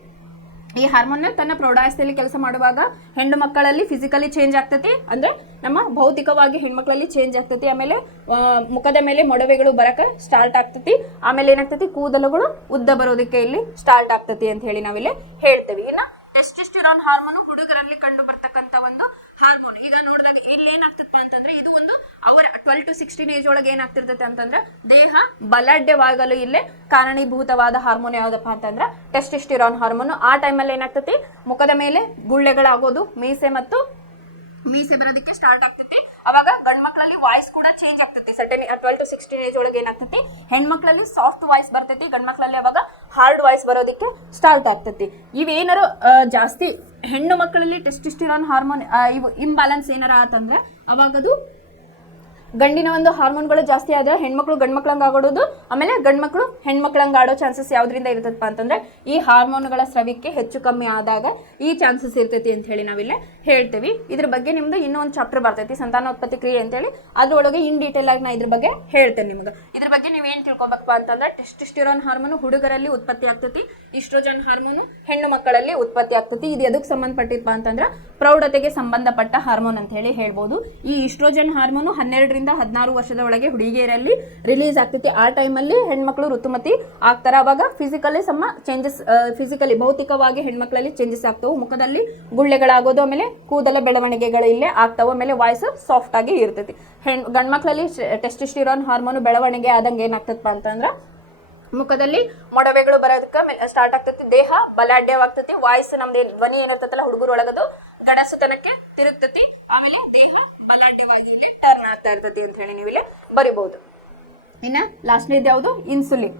ಈ ಹಾರ್ಮೋನ್ ತನ್ನ ಪ್ರೌಢಾವಸ್ಥೆಯಲ್ಲಿ ಕೆಲಸ ಮಾಡುವಾಗ ಹೆಣ್ಣು ಮಕ್ಕಳಲ್ಲಿ ಫಿಸಿಕಲಿ ಚೇಂಜ್ ಆಗ್ತೈತಿ, ಅಂದ್ರೆ ನಮ್ಮ ಭೌತಿಕವಾಗಿ ಹೆಣ್ಮಕ್ಳಲ್ಲಿ ಚೇಂಜ್ ಆಗ್ತೈತಿ. ಆಮೇಲೆ ಮುಖದ ಮೇಲೆ ಮೊಡವೆಗಳು ಬರಕ ಸ್ಟಾರ್ಟ್ ಆಗ್ತೈತಿ. ಆಮೇಲೆ ಏನಾಗ್ತೈತಿ ಕೂದಲುಗಳು ಉದ್ದ ಬರೋದಕ್ಕೆ ಇಲ್ಲಿ ಸ್ಟಾರ್ಟ್ ಆಗ್ತೈತಿ ಅಂತ ಹೇಳಿ ನಾವಿಲ್ಲಿ ಹೇಳ್ತೇವೆ. ಇನ್ನ ಟೆಸ್ಟೋಸ್ಟೆರಾನ್ ಹಾರ್ಮೋನ್ ಹುಡುಗರಲ್ಲಿ ಕಂಡು ಬರ್ತಕ್ಕಂಥ ಒಂದು ಹಾರ್ಮೋನ್. ಈಗ ನೋಡಿದಾಗ ಇಲ್ಲಿ ಏನಾಗ್ತದಪ್ಪ ಅಂತಂದ್ರೆ ಇದು ಒಂದು ಅವರ 12 to 16 ಏಜ್ ಒಳಗೆ ಏನಾಗ್ತಿರ್ತೈತೆ ಅಂತಂದ್ರೆ ದೇಹ ಬಲಾಢ್ಯವಾಗಲು ಇಲ್ಲೇ ಕಾರಣೀಭೂತವಾದ ಹಾರ್ಮೋನ್ ಯಾವ್ದಪ್ಪ ಅಂತಂದ್ರೆ ಟೆಸ್ಟೋಸ್ಟೆರಾನ್ ಹಾರ್ಮೋನ್. ಆ ಟೈಮಲ್ಲಿ ಏನಾಗ್ತೈತಿ ಮುಖದ ಮೇಲೆ ಗುಳ್ಳೆಗಳಾಗೋದು, ಮೀಸೆ ಬರೋದಕ್ಕೆ ಸ್ಟಾರ್ಟ್ ಆಗ್ತೈತಿ. ಅವಾಗ ಗಂಡ್ಮಕ್ಳಲ್ಲಿ ವಾಯ್ಸ್ ಕೂಡ ಚೇಂಜ್ ಆಗ್ತೈತಿ. ಸರ್ಟನ್ 12 to 16 ಏಜ್ ಒಳಗೆ ಏನಾಗ್ತೈತಿ ಹೆಣ್ಮಕ್ಳಲ್ಲಿ ಸಾಫ್ಟ್ ವಾಯ್ಸ್ ಬರ್ತೈತಿ, ಗಂಡ್ಮಕ್ಳಲ್ಲಿ ಅವಾಗ ಹಾರ್ಡ್ ವಾಯ್ಸ್ ಬರೋದಕ್ಕೆ ಸ್ಟಾರ್ಟ್ ಆಗ್ತೈತಿ. ಇವೇನಾರು ಜಾಸ್ತಿ ಹೆಣ್ಣು ಮಕ್ಕಳಲ್ಲಿ ಟೆಸ್ಟೋಸ್ಟೆರಾನ್ ಹಾರ್ಮೋನ್ ಇವು ಇಂಬ್ಯಾಲೆನ್ಸ್ ಏನಾರ ಆತಂದ್ರೆ ಅವಾಗದು ಗಂಡಿನ ಒಂದು ಹಾರ್ಮೋನ್ಗಳು ಜಾಸ್ತಿ ಆದ್ರೆ ಹೆಣ್ಮಕ್ಳು ಗಂಡ್ಮಕ್ಳಂಗೆ ಆಗೋದು, ಆಮೇಲೆ ಗಂಡ್ಮಕ್ಳು ಹೆಣ್ಮಕ್ಳಂಗೆ ಆಡೋ ಚಾನ್ಸಸ್ ಯಾವ್ದ್ರಿಂದ ಇರ್ತದಪ್ಪ ಅಂತಂದ್ರೆ ಈ ಹಾರ್ಮೋನ್ಗಳ ಸ್ರವಿಕೆ ಹೆಚ್ಚು ಕಮ್ಮಿ ಆದಾಗ ಈ ಚಾನ್ಸಸ್ ಇರ್ತೈತಿ ಅಂತ ಹೇಳಿ ನಾವಿಲ್ಲೇ ಹೇಳ್ತೀವಿ. ಇದ್ರ ಬಗ್ಗೆ ನಿಮ್ದು ಇನ್ನೊಂದು ಚಾಪ್ಟರ್ ಬರ್ತೈತಿ ಸಂತಾನೋತ್ಪತ್ತಿ ಕ್ರಿಯೆ ಅಂತೇಳಿ, ಅದ್ರೊಳಗೆ ಇನ್ ಡೀಟೇಲ್ ಆಗಿ ನಾ ಇದ್ರ ಬಗ್ಗೆ ಹೇಳ್ತೇನೆ ನಿಮ್ಗೆ. ಇದ್ರ ಬಗ್ಗೆ ನೀವೇನ್ ತಿಳ್ಕೊಬೇಕಪ್ಪ ಅಂತಂದ್ರೆ ಟೆಸ್ಟೋಸ್ಟೆರಾನ್ ಹಾರ್ಮೋನ್ ಹುಡುಗರಲ್ಲಿ ಉತ್ಪತ್ತಿ ಆಗ್ತೈತಿ, ಈಸ್ಟ್ರೋಜನ್ ಹಾರ್ಮೋನು ಹೆಣ್ಣು ಮಕ್ಕಳಲ್ಲಿ ಉತ್ಪತ್ತಿ ಆಗ್ತೈತಿ. ಇದು ಎದಕ್ಕೆ ಸಂಬಂಧಪಟ್ಟಿಪ್ಪ ಅಂತಂದ್ರೆ ಪ್ರೌಢತೆಗೆ ಸಂಬಂಧಪಟ್ಟ ಹಾರ್ಮೋನ್ ಅಂತ ಹೇಳಿ ಹೇಳ್ಬೋದು. ಈ ಈಸ್ಟ್ರೋಜನ್ ಹಾರ್ಮೋನು 12 ರಿಂದ 16 ವರ್ಷದ ಒಳಗೆ ಹುಡುಗಿಯರಲ್ಲಿ ರಿಲೀಸ್ ಆಗ್ತೈತಿ. ಆ ಟೈಮಲ್ಲಿ ಹೆಣ್ಮಕ್ಳು ಋತುಮತಿ ಆಗ್ತಾರ. ಅವಾಗ ಫಿಸಿಕಲಿ ಚೇಂಜಸ್, ಫಿಸಿಕಲಿ ಭೌತಿಕವಾಗಿ ಹೆಣ್ಮಕ್ಳಲ್ಲಿ ಚೇಂಜಸ್ ಆಗ್ತಾವೆ. ಮುಖದಲ್ಲಿ ಗುಳ್ಳೆಗಳಾಗೋದು, ಆಮೇಲೆ ಕೂದಲ ಬೆಳವಣಿಗೆಗಳು ಇಲ್ಲೇ ಆಗ್ತಾವೆ, ಆಮೇಲೆ ವಾಯ್ಸ್ ಸಾಫ್ಟ್ ಆಗಿ ಇರ್ತೈತಿ. ಗಂಡ್ಮಕ್ಳಲ್ಲಿ ಟೆಸ್ಟೋಸ್ಟೆರಾನ್ ಹಾರ್ಮೋನ್ ಬೆಳವಣಿಗೆ ಆದಂಗೆ ಏನಾಗ್ತದಪ್ಪ ಅಂತಂದ್ರೆ ಮುಖದಲ್ಲಿ ಮೊಡವೆಗಳು ಬರೋದಕ್ಕೆ ಸ್ಟಾರ್ಟ್ ಆಗ್ತೈತಿ, ದೇಹ ಬಲಾಢ್ಯವಾಗ್ತೈತಿ, ವಾಯ್ಸ್ ನಮ್ದು ಧ್ವನಿ ಏನಿರ್ತೈತಲ್ಲ ಹುಡುಗರು ಒಳಗದು ಗಡಸುತನಕ್ಕೆ ತಿರುಗ್ತೈತಿ, ಆಮೇಲೆ ದೇಹ ಬಲಾಢ್ಯವಾಗಿ ಟರ್ನ್ ಆಗ್ತಾ ಇರ್ತೈತಿ ಅಂತ ಹೇಳಿ ನೀವಿಲ್ಲಿ ಬರಿಬಹುದು. ಇನ್ನ ಲಾಸ್ಟ್ನೇದು ಯಾವುದು? ಇನ್ಸುಲಿನ್.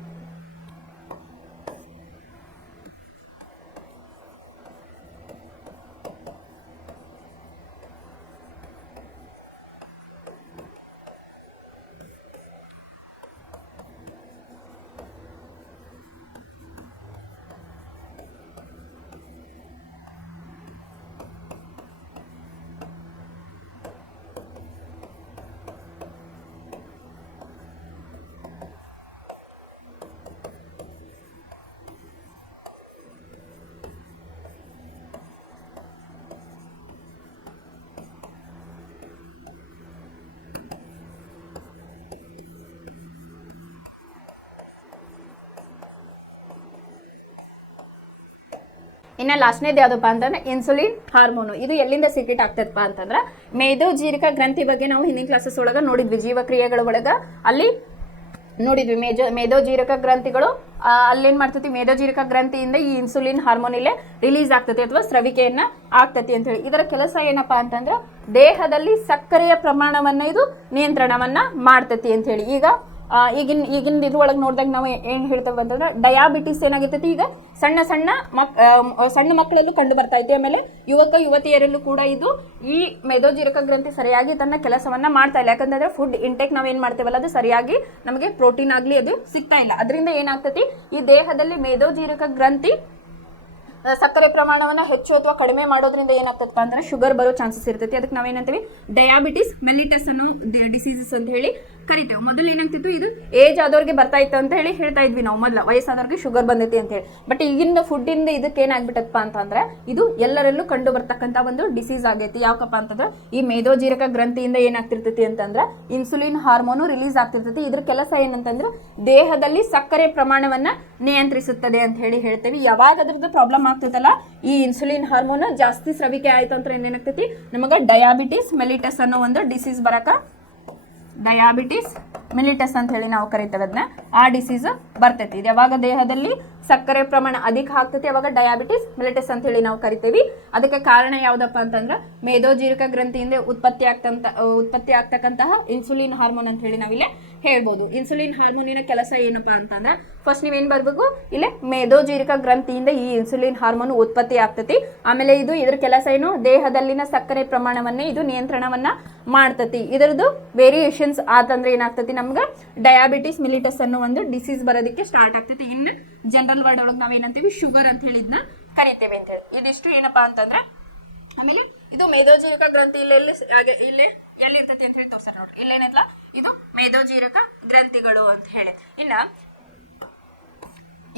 ಇನ್ನು ಲಾಸ್ಟ್ನೇದು ಯಾವುದಪ್ಪ ಅಂತಂದ್ರೆ ಇನ್ಸುಲಿನ್ ಹಾರ್ಮೋನು. ಇದು ಎಲ್ಲಿಂದ ಸೀಕ್ರೆಟ್ ಆಗ್ತದಪ್ಪ ಅಂತಂದ್ರೆ ಮೇದೋಜೀರಕ ಗ್ರಂಥಿ ಬಗ್ಗೆ ನಾವು ಹಿಂದಿನ ಕ್ಲಾಸಸ್ ಒಳಗೆ ನೋಡಿದ್ವಿ, ಜೀವಕ್ರಿಯೆಗಳ ಒಳಗೆ ಅಲ್ಲಿ ನೋಡಿದ್ವಿ. ಮೇದೋಜೀರಕ ಗ್ರಂಥಿಗಳು ಅಲ್ಲೇನ್ ಮಾಡ್ತೈತಿ, ಮೇದೋಜೀರಕ ಗ್ರಂಥಿಯಿಂದ ಈ ಇನ್ಸುಲಿನ್ ಹಾರ್ಮೋನ್ ಇಲ್ಲೇ ರಿಲೀಸ್ ಆಗ್ತೈತಿ ಅಥವಾ ಸ್ರವಿಕೆಯನ್ನ ಆಗ್ತೈತಿ ಅಂತ ಹೇಳಿ. ಇದರ ಕೆಲಸ ಏನಪ್ಪಾ ಅಂತಂದ್ರೆ ದೇಹದಲ್ಲಿ ಸಕ್ಕರೆಯ ಪ್ರಮಾಣವನ್ನ ಇದು ನಿಯಂತ್ರಣವನ್ನ ಮಾಡ್ತೈತಿ ಅಂತ ಹೇಳಿ. ಈಗಿನ ಇದ್ರೊಳಗೆ ನೋಡಿದಾಗ ನಾವು ಏನ್ ಹೇಳ್ತೇವೆ ಅಂತಂದ್ರೆ ಡಯಾಬಿಟಿಸ್ ಏನಾಗಿರ್ತೈತಿ ಈಗ ಸಣ್ಣ ಮಕ್ಕಳಲ್ಲೂ ಕಂಡು ಬರ್ತಾ ಐತಿ. ಆಮೇಲೆ ಯುವತಿಯರಲ್ಲೂ ಕೂಡ ಇದು ಈ ಮೇದೋಜೀರಕ ಗ್ರಂಥಿ ಸರಿಯಾಗಿ ತನ್ನ ಕೆಲಸವನ್ನ ಮಾಡ್ತಾ ಇಲ್ಲ. ಯಾಕಂದ್ರೆ ಫುಡ್ ಇಂಟೇಕ್ ನಾವ್ ಏನ್ ಮಾಡ್ತೇವಲ್ಲ ಅದು ಸರಿಯಾಗಿ ನಮಗೆ ಪ್ರೋಟೀನ್ ಆಗ್ಲಿ ಅದು ಸಿಗ್ತಾ ಇಲ್ಲ. ಅದರಿಂದ ಏನಾಗ್ತೈತಿ, ಈ ದೇಹದಲ್ಲಿ ಮೇದೋಜೀರಕ ಗ್ರಂಥಿ ಸಕ್ಕರೆ ಪ್ರಮಾಣವನ್ನ ಹೆಚ್ಚು ಅಥವಾ ಕಡಿಮೆ ಮಾಡೋದ್ರಿಂದ ಏನಾಗ್ತದಪ್ಪ ಅಂದ್ರೆ ಶುಗರ್ ಬರೋ ಚಾನ್ಸಸ್ ಇರ್ತೈತಿ. ಅದಕ್ಕೆ ನಾವೇನಂತೀವಿ ಡಯಾಬಿಟಿಸ್ ಮೆಲಿಟಸ್ ಅನ್ನೋ ಡಿಸೀಸಸ್ ಅಂತ ಹೇಳಿ ಕರಿತೇವೆ. ಮೊದಲು ಏನಾಗ್ತಿತ್ತು, ಇದು ಏಜ್ ಆದವ್ರಿಗೆ ಬರ್ತಾ ಇತ್ತು ಅಂತ ಹೇಳಿ ಹೇಳ್ತಾ ಇದ್ವಿ ನಾವು, ಮೊದಲ ವಯಸ್ಸಾದವ್ರಿಗೆ ಶುಗರ್ ಬಂದೈತಿ ಅಂತ ಹೇಳಿ. ಬಟ್ ಈಗಿನ ಫುಡ್ ಇಂದ ಇದಕ್ಕೆ ಏನಾಗ್ಬಿಟ್ಟಪ್ಪ ಅಂತಂದ್ರೆ ಇದು ಎಲ್ಲರಲ್ಲೂ ಕಂಡು ಬರ್ತಕ್ಕಂಥ ಒಂದು ಡಿಸೀಸ್ ಆಗೈತಿ. ಯಾಕಪ್ಪ ಅಂತಂದ್ರೆ ಈ ಮೇದೋಜೀರಕ ಗ್ರಂಥಿಯಿಂದ ಏನಾಗ್ತಿರ್ತೈತಿ ಅಂತಂದ್ರೆ ಇನ್ಸುಲಿನ್ ಹಾರ್ಮೋನು ರಿಲೀಸ್ ಆಗ್ತಿರ್ತೈತಿ. ಇದ್ರ ಕೆಲಸ ಏನಂತಂದ್ರೆ ದೇಹದಲ್ಲಿ ಸಕ್ಕರೆ ಪ್ರಮಾಣವನ್ನ ನಿಯಂತ್ರಿಸುತ್ತದೆ ಅಂತ ಹೇಳಿ ಹೇಳ್ತೇವೆ. ಯಾವಾಗ ಅದ್ರದ್ದು ಪ್ರಾಬ್ಲಮ್ ಆಗ್ತೈತಲ್ಲ, ಈ ಇನ್ಸುಲಿನ್ ಹಾರ್ಮೋನ್ ಜಾಸ್ತಿ ಸ್ರವಿಕೆ ಆಯ್ತು ಅಂತ ಏನಾಗ್ತೈತಿ, ನಮಗ ಡಯಾಬಿಟಿಸ್ ಮೆಲಿಟಸ್ ಅನ್ನೋ ಒಂದು ಡಿಸೀಸ್ ಬರಕ, ಡಯಾಬಿಟಿಸ್ ಮೆಲಿಟಸ್ ಅಂತ ಹೇಳಿ ನಾವು ಕರಿತೇವೆ ಅದನ್ನ, ಆ ಡಿಸೀಸ್ ಬರ್ತೈತಿ. ಇದು ಯಾವಾಗ ದೇಹದಲ್ಲಿ ಸಕ್ಕರೆ ಪ್ರಮಾಣ ಅಧಿಕ ಆಗ್ತೈತಿ ಅವಾಗ ಡಯಾಬಿಟಿಸ್ ಮೆಲಿಟಸ್ ಅಂತ ಹೇಳಿ ನಾವು ಕರಿತೇವಿ. ಅದಕ್ಕೆ ಕಾರಣ ಯಾವ್ದಪ್ಪ ಅಂತಂದ್ರೆ ಮೇದೋಜೀರಕ ಗ್ರಂಥಿಯಿಂದ ಉತ್ಪತ್ತಿ ಆಗ್ತಕ್ಕಂತಹ ಇನ್ಸುಲಿನ್ ಹಾರ್ಮೋನ್ ಅಂತ ಹೇಳಿ ನಾವಿಲ್ಲಿ ಹೇಳ್ಬೋದು. ಇನ್ಸುಲಿನ್ ಹಾರ್ಮೋನಿನ ಕೆಲಸ ಏನಪ್ಪಾ ಅಂತಂದ್ರೆ ಫಸ್ಟ್ ನೀವೇನ್ ಬರ್ಬೇಕು, ಇಲ್ಲೇ ಮೇದೋಜೀರಕ ಗ್ರಂಥಿಯಿಂದ ಈ ಇನ್ಸುಲಿನ್ ಹಾರ್ಮೋನ್ ಉತ್ಪತ್ತಿ ಆಗ್ತತಿ. ಆಮೇಲೆ ಇದು ಇದ್ರ ಕೆಲಸ ಏನು, ದೇಹದಲ್ಲಿನ ಸಕ್ಕರೆ ಪ್ರಮಾಣವನ್ನೇ ಇದು ನಿಯಂತ್ರಣವನ್ನ ಮಾಡ್ತತಿ. ಇದರದ್ದು ವೇರಿಯೇಷನ್ಸ್ ಆತಂದ್ರೆ ಏನಾಗ್ತತಿ, ನಮ್ಗೆ ಡಯಾಬಿಟಿಸ್ ಮಿಲಿಟಸ್ ಅನ್ನೋ ಒಂದು ಡಿಸೀಸ್ ಬರೋದಕ್ಕೆ ಸ್ಟಾರ್ಟ್ ಆಗ್ತತಿ. ಇನ್ನು ಜನರಲ್ ವರ್ಡ್ ಒಳಗೆ ನಾವೇನಂತೀವಿ ಶುಗರ್ ಅಂತ ಹೇಳಿದ್ನ ಕರಿತೇವೆ ಅಂತ ಹೇಳಿ. ಇದಿಷ್ಟು ಏನಪ್ಪಾ ಅಂತಂದ್ರೆ, ಆಮೇಲೆ ಇದು ಮೇದೋಜೀರಕ ಗ್ರಂಥಿ ಇಲ್ಲೇ ಎಲ್ಲಿರ್ತತಿ ಅಂತ ಹೇಳಿ ತೋರ್ಸಾರ ನೋಡ್ರಿ. ಇಲ್ಲೇನಲ್ಲ, ಇದು ಮೇದೋಜೀರಕ ಗ್ರಂಥಿಗಳು ಅಂತ ಹೇಳಿ. ಇನ್ನ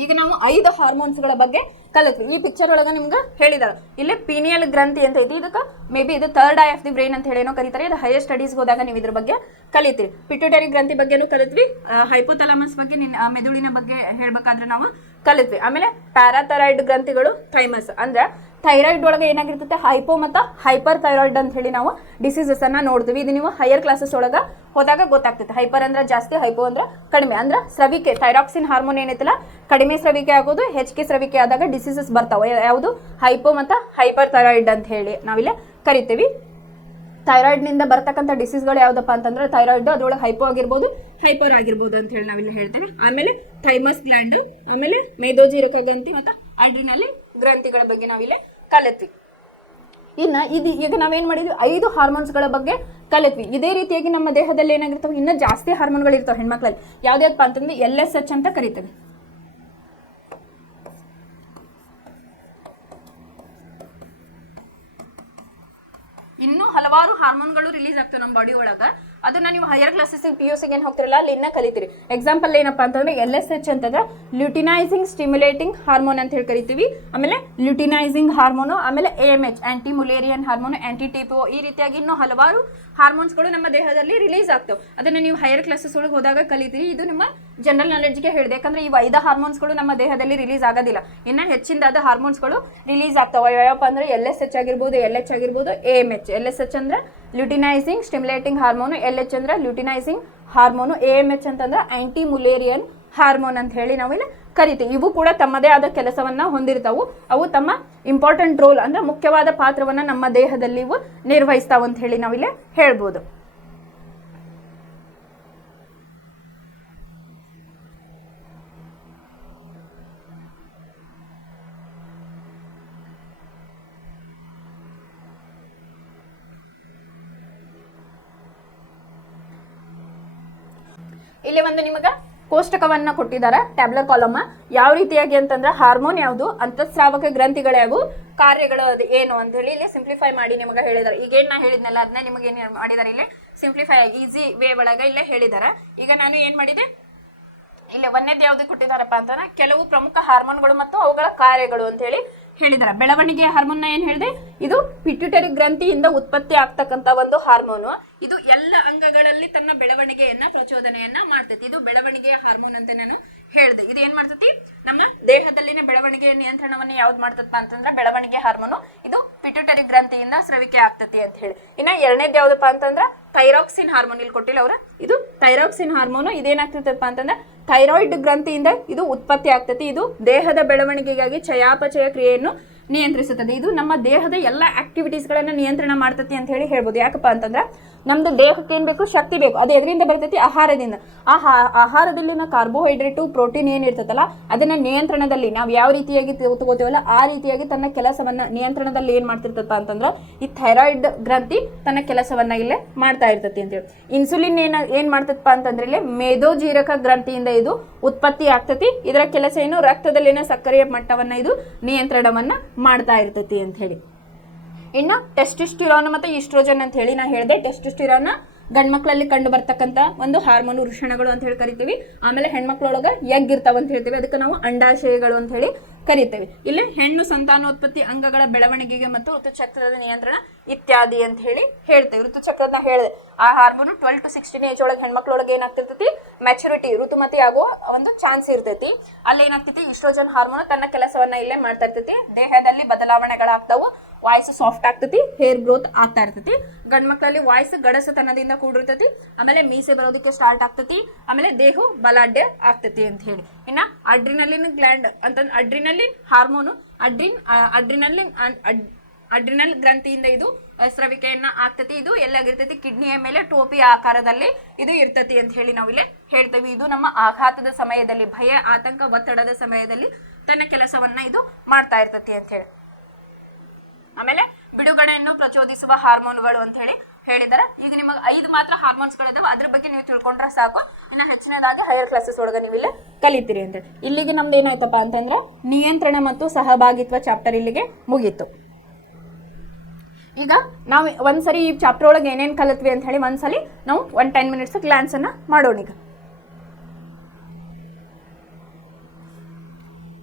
ಈಗ ನಾವು 5 ಹಾರ್ಮೋನ್ಸ್ಗಳ ಬಗ್ಗೆ ಕಲಿತ್ವಿ. ಈ ಪಿಕ್ಚರ್ ಒಳಗ ನಿಮ್ಗೆ ಹೇಳಿದಾರೆ ಇಲ್ಲಿ ಪೀನಿಯಲ್ ಗ್ರಂಥಿ ಅಂತ ಐತಿ. ಇದಕ್ಕೆ ಮೇ ಬಿ ಇದು third I of the brain ಅಂತ ಹೇಳೇನೋ ಕರೀತಾರೆ. ಇದು ಹೈಯರ್ ಸ್ಟಡೀಸ್ಗೆ ಹೋದಾಗ ನೀವು ಇದ್ರ ಬಗ್ಗೆ ಕಲಿತೀರಿ. ಪಿಟ್ಯೂಟರಿ ಗ್ರಂಥಿ ಬಗ್ಗೆನೂ ಕಲಿತ್ವಿ, ಹೈಪೋಥಾಲಮಸ್ ಬಗ್ಗೆ ಮೆದುಳಿನ ಬಗ್ಗೆ ಹೇಳ್ಬೇಕಾದ್ರೆ ನಾವು ಕಲಿತ್ವಿ. ಆಮೇಲೆ ಪ್ಯಾರಾಥೈರಾಯ್ಡ್ ಗ್ರಂಥಿಗಳು, ಥೈಮಸ್ ಅಂದ್ರೆ ಥೈರಾಯ್ಡ್ ಒಳಗೆ ಏನಾಗಿರ್ತೈತೆ ಹೈಪೋ ಮತ್ತು ಹೈಪರ್ ಥೈರಾಯ್ಡ್ ಅಂತ ಹೇಳಿ ನಾವು ಡಿಸೀಸಸ್ ಅನ್ನ ನೋಡ್ತೀವಿ. ಇದು ನೀವು ಹೈಯರ್ ಕ್ಲಾಸಸ್ ಒಳಗೆ ಹೋದಾಗ ಗೊತ್ತಾಗ್ತೈತೆ. ಹೈಪರ್ ಅಂದ್ರೆ ಜಾಸ್ತಿ, ಹೈಪೋ ಅಂದ್ರೆ ಕಡಿಮೆ. ಅಂದ್ರೆ ಸ್ರವಿಕೆ ಥೈರಾಕ್ಸಿನ್ ಹಾರ್ಮೋನ್ ಏನೈತಲ್ಲ ಕಡಿಮೆ ಸ್ರವಿಕೆ ಆಗೋದು, ಹೆಚ್ಚಿಗೆ ಸ್ರವಿಕೆ ಆದಾಗ ಡಿಸೀಸಸ್ ಬರ್ತಾವೆ. ಯಾವುದು ಹೈಪೋ ಮತ್ತು ಹೈಪರ್ ಥೈರಾಯ್ಡ್ ಅಂತ ಹೇಳಿ ನಾವಿಲ್ಲಿ ಕರಿತೀವಿ. ಥೈರಾಯ್ಡ್ ನಿಂದ ಬರ್ತಕ್ಕಂಥ ಡಿಸೀಸ್ಗಳು ಯಾವ್ದಪ್ಪ ಅಂತಂದ್ರೆ ಥೈರಾಯ್ಡ್, ಅದ್ರೊಳಗೆ ಹೈಪೋ ಆಗಿರ್ಬೋದು, ಹೈಪರ್ ಆಗಿರ್ಬೋದು ಅಂತ ಹೇಳಿ ನಾವಿಲ್ಲಿ ಹೇಳ್ತೇವೆ. ಆಮೇಲೆ ಥೈಮಸ್ ಗ್ಲ್ಯಾಂಡ್, ಆಮೇಲೆ ಮೇದೋಜೀರಕ ಗ್ರಂಥಿ ಮತ್ತು ಅಡ್ರಿನಲ್ ಗ್ರಂಥಿಗಳ ಬಗ್ಗೆ ನಾವಿಲ್ಲಿ ಕಲಿತ್ವಿ. ಇನ್ನು ಈಗ ನಾವೇನ್ ಮಾಡಿದ್ವಿ 5 ಹಾರ್ಮೋನ್ಸ್ಗಳ ಬಗ್ಗೆ ಕಲಿತ್ವಿ. ಇದೇ ರೀತಿಯಾಗಿ ನಮ್ಮ ದೇಹದಲ್ಲಿ ಏನಾಗಿರ್ತವೆ, ಇನ್ನೂ ಜಾಸ್ತಿ ಹಾರ್ಮೋನ್ಗಳು ಇರ್ತವೆ ಹೆಣ್ಮಕ್ಳಲ್ಲಿ. ಯಾವ್ದಾವ್ದಪ್ಪ ಅಂತಂದ್ರೆ LSH ಅಂತ ಕರಿತೇವೆ. ಇನ್ನೂ ಹಲವಾರು ಹಾರ್ಮೋನ್ಗಳು ರಿಲೀಸ್ ಆಗ್ತವೆ ನಮ್ಮ ಬಾಡಿ ಒಳಗ. ಅದನ್ನ ನೀವು ಹೈಯರ್ ಕ್ಲಾಸಸ್ PUC ಏನ್ ಹೋಗ್ತಿರಲ್ಲ ಅಲ್ಲಿ ಇನ್ನ ಕಲಿತೀರಿ. ಎಕ್ಸಾಂಪಲ್ ಏನಪ್ಪಾ ಅಂತಂದ್ರೆ LSH ಅಂತಂದ್ರೆ ಲ್ಯೂಟಿನೈಸಿಂಗ್ ಸ್ಟಿಮ್ಯುಲೇಟಿಂಗ್ ಹಾರ್ಮೋನ್ ಅಂತ ಹೇಳಿ ಕರಿತೀವಿ. ಆಮೇಲೆ ಲ್ಯೂಟಿನೈಸಿಂಗ್ ಹಾರ್ಮೋನು, ಆಮೇಲೆ AMH anti Mullerian hormone, anti TPO, ಈ ರೀತಿಯಾಗಿ ಇನ್ನೂ ಹಲವಾರು ಹಾರ್ಮೋನ್ಸ್ಗಳು ನಮ್ಮ ದೇಹದಲ್ಲಿ ರಿಲೀಸ್ ಆಗ್ತವೆ. ಅದನ್ನ ನೀವು ಹೈಯರ್ ಕ್ಲಾಸಸ್ ಒಳಗೆ ಹೋದಾಗ ಕಲಿತೀರಿ. ಇದು ನಿಮ್ಮ ಜನರಲ್ ನಾಲೆಡ್ಜ್ಗೆ ಹೇಳಿದೆ. ಯಾಕಂದ್ರೆ ಇವು 5 ಹಾರ್ಮೋನ್ಸ್ಗಳು ನಮ್ಮ ದೇಹದಲ್ಲಿ ರಿಲೀಸ್ ಆಗೋದಿಲ್ಲ, ಇನ್ನ ಹೆಚ್ಚಿನದಾದ ಹಾರ್ಮೋನ್ಸ್ಗಳು ರಿಲೀಸ್ ಆಗ್ತವೆ. ಯಾವಪ್ಪ ಅಂದ್ರೆ LSH ಆಗಿರ್ಬೋದು, LH ಆಗಿರ್ಬೋದು, AMH. LSH ಅಂದ್ರೆ ಲ್ಯೂಟಿನೈಸಿಂಗ್ ಸ್ಟಿಮ್ಯುಲೇಟಿಂಗ್ ಹಾರ್ಮೋನು, LH ಅಂದ್ರೆ ಲ್ಯೂಟಿನೈಸಿಂಗ್ ಹಾರ್ಮೋನು, AMH ಅಂತಂದ್ರೆ ಆಂಟಿ ಮುಲೇರಿಯನ್ ಹಾರ್ಮೋನ್ ಅಂತ ಹೇಳಿ ನಾವಿಲ್ಲಿ ಕರಿತೀವಿ. ಇವು ಕೂಡ ತಮ್ಮದೇ ಆದ ಕೆಲಸವನ್ನ ಹೊಂದಿರ್ತಾವು. ಅವು ತಮ್ಮ ಇಂಪಾರ್ಟೆಂಟ್ ರೋಲ್ ಅಂದ್ರೆ ಮುಖ್ಯವಾದ ಪಾತ್ರವನ್ನ ನಮ್ಮ ದೇಹದಲ್ಲಿ ಇವು ನಿರ್ವಹಿಸ್ತಾವ ಅಂತ ಹೇಳಿ ನಾವಿಲ್ಲಿ ಹೇಳ್ಬೋದು. ಇಲ್ಲಿ ಒಂದು ನಿಮಗ ಕೋಷ್ಟಕವನ್ನ ಕೊಟ್ಟಿದ್ದಾರೆ, ಟ್ಯಾಬ್ಲರ್ ಕಾಲಮ್. ಯಾವ ರೀತಿಯಾಗಿ ಅಂತಂದ್ರೆ ಹಾರ್ಮೋನ್ ಯಾವುದು, ಅಂತಸ್ರಾವಕ ಗ್ರಂಥಿಗಳು ಯಾವುವು, ಕಾರ್ಯಗಳು ಅದು ಏನು ಅಂತ ಹೇಳಿ ಇಲ್ಲಿ ಸಿಂಪ್ಲಿಫೈ ಮಾಡಿ ನಿಮಗೆ ಹೇಳಿದ್ದಾರೆ. ಈಗೇನು ನಾ ಹೇಳಿದ್ನಲ್ಲ ಅದನ್ನ ನಿಮಗೆ ಏನು ಮಾಡಿದ್ದಾರೆ ಇಲ್ಲಿ ಸಿಂಪ್ಲಿಫೈ ಈಸಿ ವೇ ಒಳಗೆ ಇಲ್ಲೇ ಹೇಳಿದ್ದಾರೆ. ಈಗ ನಾನು ಏನು ಮಾಡಿದೆ, ಇಲ್ಲಿ ಒಂದೇದು ಯಾವ್ದು ಕೊಟ್ಟಿದ್ದಾರಪ್ಪ ಅಂತಂದ್ರೆ ಕೆಲವು ಪ್ರಮುಖ ಹಾರ್ಮೋನ್ಗಳು ಮತ್ತು ಅವುಗಳ ಕಾರ್ಯಗಳು ಅಂತ ಹೇಳಿ ಹೇಳಿದ್ದಾರೆ. ಬೆಳವಣಿಗೆ ಹಾರ್ಮೋನ್ ಏನ್ ಹೇಳಿದೆ, ಇದು ಪಿಟ್ಯೂಟರಿ ಗ್ರಂಥಿಯಿಂದ ಉತ್ಪತ್ತಿ ಆಗ್ತಕ್ಕಂತ ಒಂದು ಹಾರ್ಮೋನು. ಇದು ಎಲ್ಲ ಅಂಗಗಳಲ್ಲಿ ತನ್ನ ಬೆಳವಣಿಗೆಯನ್ನ ಪ್ರಚೋದನೆಯನ್ನ ಮಾಡ್ತೈತಿ. ಇದು ಬೆಳವಣಿಗೆಯ ಹಾರ್ಮೋನ್ ಅಂತ ನಾನು ಹೇಳಿದೆ. ಇದು ಏನ್ ಮಾಡ್ತೈತಿ, ನಮ್ಮ ದೇಹದಲ್ಲಿನ ಬೆಳವಣಿಗೆಯ ನಿಯಂತ್ರಣವನ್ನ ಯಾವ್ದು ಮಾಡ್ತಪ್ಪ ಅಂತಂದ್ರೆ ಬೆಳವಣಿಗೆ ಹಾರ್ಮೋನು. ಇದು ಪಿಟ್ಯೂಟರಿ ಗ್ರಂಥಿಯಿಂದ ಸ್ರವಿಕೆ ಆಗ್ತತಿ ಅಂತ ಹೇಳಿ. ಇನ್ನ ಎರಡನೇದು ಯಾವ್ದಪ್ಪ ಅಂತಂದ್ರೆ ಥೈರಾಕ್ಸಿನ್ ಹಾರ್ಮೋನ್. ಇಲ್ಲಿ ಕೊಟ್ಟಿಲ್ಲ ಅವ್ರ, ಇದು ಥೈರಾಕ್ಸಿನ್ ಹಾರ್ಮೋನು. ಇದೇನಾಗ್ತೈತಪ್ಪ ಅಂತಂದ್ರೆ ಥೈರಾಯ್ಡ್ ಗ್ರಂಥಿಯಿಂದ ಇದು ಉತ್ಪತ್ತಿ ಆಗ್ತತಿ. ಇದು ದೇಹದ ಬೆಳವಣಿಗೆಗಾಗಿ ಚಯಾಪಚಯ ಕ್ರಿಯೆಯನ್ನು ನಿಯಂತ್ರಿಸುತ್ತದೆ. ಇದು ನಮ್ಮ ದೇಹದ ಎಲ್ಲ ಆಕ್ಟಿವಿಟೀಸ್ ಗಳನ್ನ ನಿಯಂತ್ರಣ ಮಾಡ್ತತಿ ಅಂತ ಹೇಳಿ ಹೇಳ್ಬೋದು. ಯಾಕಪ್ಪ ಅಂತಂದ್ರೆ ನಮ್ದು ದೇಹಕ್ಕೆ ಏನ್ ಬೇಕು, ಶಕ್ತಿ ಬೇಕು. ಅದು ಎದರಿಂದ ಬರ್ತೈತಿ, ಆಹಾರದಿಂದ. ಆಹಾರದಲ್ಲಿನ ಕಾರ್ಬೋಹೈಡ್ರೇಟು, ಪ್ರೋಟೀನ್ ಏನಿರ್ತದಲ್ಲ ಅದನ್ನ ನಿಯಂತ್ರಣದಲ್ಲಿ ನಾವು ಯಾವ ರೀತಿಯಾಗಿ ತಗೋತೀವಲ್ಲ ಆ ರೀತಿಯಾಗಿ ತನ್ನ ಕೆಲಸವನ್ನ ನಿಯಂತ್ರಣದಲ್ಲಿ ಏನ್ ಮಾಡ್ತಿರ್ತಪ್ಪ ಅಂತಂದ್ರೆ ಈ ಥೈರಾಯ್ಡ್ ಗ್ರಂಥಿ ತನ್ನ ಕೆಲಸವನ್ನ ಇಲ್ಲೇ ಮಾಡ್ತಾ ಇರ್ತತಿ ಅಂತೇಳಿ. ಇನ್ಸುಲಿನ್ ಏನ್ ಮಾಡ್ತಪ್ಪ ಅಂತಂದ್ರೆ ಇಲ್ಲಿ ಮೇದೋಜೀರಕ ಗ್ರಂಥಿಯಿಂದ ಇದು ಉತ್ಪತ್ತಿ ಆಗ್ತತಿ. ಇದರ ಕೆಲಸ ಏನು, ರಕ್ತದಲ್ಲಿನ ಸಕ್ಕರೆಯ ಮಟ್ಟವನ್ನ ಇದು ನಿಯಂತ್ರಣವನ್ನ ಮಾಡ್ತಾ ಇರ್ತತಿ ಅಂತ ಹೇಳಿ. ಇನ್ನು ಟೆಸ್ಟೋಸ್ಟಿರಾನ್ ಮತ್ತೆ ಈಸ್ಟ್ರೋಜನ್ ಅಂತ ಹೇಳಿ ನಾ ಹೇಳಿದೆ. ಟೆಸ್ಟೋಸ್ಟಿರಾನ್ ಗಂಡ್ಮಕ್ಳಲ್ಲಿ ಕಂಡು ಬರ್ತಕ್ಕಂಥ ಒಂದು ಹಾರ್ಮೋನ್, ವೃಷಣಗಳು ಅಂತ ಹೇಳಿ ಕರಿತೀವಿ. ಆಮೇಲೆ ಹೆಣ್ಮಕ್ಳೊಳಗ ಎಗ್ ಇರ್ತಾವ ಅಂತ ಹೇಳ್ತೀವಿ, ಅದಕ್ಕೆ ನಾವು ಅಂಡಾಶಯಗಳು ಅಂತ ಹೇಳಿ ಕರಿತೇವೆ. ಇಲ್ಲಿ ಹೆಣ್ಣು ಸಂತಾನೋತ್ಪತ್ತಿ, ಅಂಗಗಳ ಬೆಳವಣಿಗೆಗೆ ಮತ್ತು ಋತುಚಕ್ರದ ನಿಯಂತ್ರಣ ಇತ್ಯಾದಿ ಅಂತ ಹೇಳಿ ಹೇಳ್ತೇವೆ. ಋತುಚಕ್ರದ ಹೇಳಿದೆ ಆ ಹಾರ್ಮೋನು 12 to 16 ಏಜ್ ಒಳಗೆ ಹೆಣ್ಮಕ್ಳೊಳಗೆ ಏನಾಗ್ತಿರ್ತೈತಿ, ಮ್ಯಾಚುರಿಟಿ ಋತುಮತಿ ಆಗುವ ಒಂದು ಚಾನ್ಸ್ ಇರ್ತೈತಿ. ಅಲ್ಲಿ ಏನಾಗ್ತೈತಿ, ಈಸ್ಟ್ರೋಜನ್ ಹಾರ್ಮೋನ್ ತನ್ನ ಕೆಲಸವನ್ನ ಇಲ್ಲೇ ಮಾಡ್ತಾ ಇರ್ತೈತಿ. ದೇಹದಲ್ಲಿ ಬದಲಾವಣೆಗಳಾಗ್ತಾವು, ವಾಯ್ಸ್ ಸಾಫ್ಟ್ ಆಗ್ತತಿ, ಹೇರ್ ಗ್ರೋತ್ ಆಗ್ತಾ ಇರ್ತೈತಿ. ಗಂಡ್ ಮಕ್ಕಳಲ್ಲಿ ವಾಯ್ಸ್ ಗಡಸತನದಿಂದ ಕೂಡಿರ್ತೈತಿ. ಆಮೇಲೆ ಮೀಸೆ ಬರೋದಕ್ಕೆ ಸ್ಟಾರ್ಟ್ ಆಗ್ತತಿ. ಆಮೇಲೆ ದೇಹ ಬಲಾಢ್ಯ ಆಗ್ತತಿ ಅಂತ ಹೇಳಿ. ಇನ್ನ ಅಡ್ರಿನಲಿನ್ ಗ್ಲ್ಯಾಂಡ್ ಅಂತ, ಅಡ್ರಿನಲಿನ್ ಹಾರ್ಮೋನು, ಅಡ್ರಿನಲ್ ಗ್ರಂಥಿಯಿಂದ ಇದು ಸ್ರವಿಕೆಯನ್ನ ಆಗ್ತತಿ. ಇದು ಎಲ್ಲಾಗಿರ್ತೈತಿ, ಕಿಡ್ನಿಯ ಮೇಲೆ ಟೋಪಿ ಆಕಾರದಲ್ಲಿ ಇದು ಇರ್ತತಿ ಅಂತ ಹೇಳಿ ನಾವು ಇಲ್ಲಿ ಹೇಳ್ತೇವೆ. ಇದು ನಮ್ಮ ಆಘಾತದ ಸಮಯದಲ್ಲಿ, ಭಯ, ಆತಂಕ, ಒತ್ತಡದ ಸಮಯದಲ್ಲಿ ತನ್ನ ಕೆಲಸವನ್ನ ಇದು ಮಾಡ್ತಾ ಇರ್ತತಿ ಅಂತ ಹೇಳಿ. ಆಮೇಲೆ ಬಿಡುಗಡೆಯನ್ನು ಪ್ರಚೋದಿಸುವ ಹಾರ್ಮೋನ್ಗಳು ಅಂತ ಹೇಳಿ ಹೇಳಿದಾರೆ. ಈಗ ನಿಮಗೆ 5 ಮಾತ್ರ ಹಾರ್ಮೋನ್ಸ್ಗಳಿದಾವೆ, ಅದ್ರ ಬಗ್ಗೆ ನೀವು ತಿಳ್ಕೊಂಡ್ರೆ ಸಾಕು. ಇನ್ನು ಹೆಚ್ಚಿನದಾಗಿ ಹೈಯರ್ ಕ್ಲಾಸಸ್ ಒಳಗೆ ನೀವು ಇಲ್ಲಿ ಕಲಿತೀರಿ ಅಂತ. ಇಲ್ಲಿಗೆ ನಮ್ದು ಏನಾಯ್ತಪ್ಪ ಅಂತಂದ್ರೆ ನಿಯಂತ್ರಣ ಮತ್ತು ಸಹಭಾಗಿತ್ವ ಚಾಪ್ಟರ್ ಇಲ್ಲಿಗೆ ಮುಗೀತು. ಈಗ ನಾವು ಒಂದ್ಸರಿ ಈ ಚಾಪ್ಟರ್ ಒಳಗೆ ಏನೇನು ಕಲಿತ್ವಿ ಅಂತ ಹೇಳಿ ಒಂದ್ಸಲಿ ನಾವು 10 minutes ಗ್ಲಾನ್ಸ್ ಅನ್ನ ಮಾಡೋಣ. ಈಗ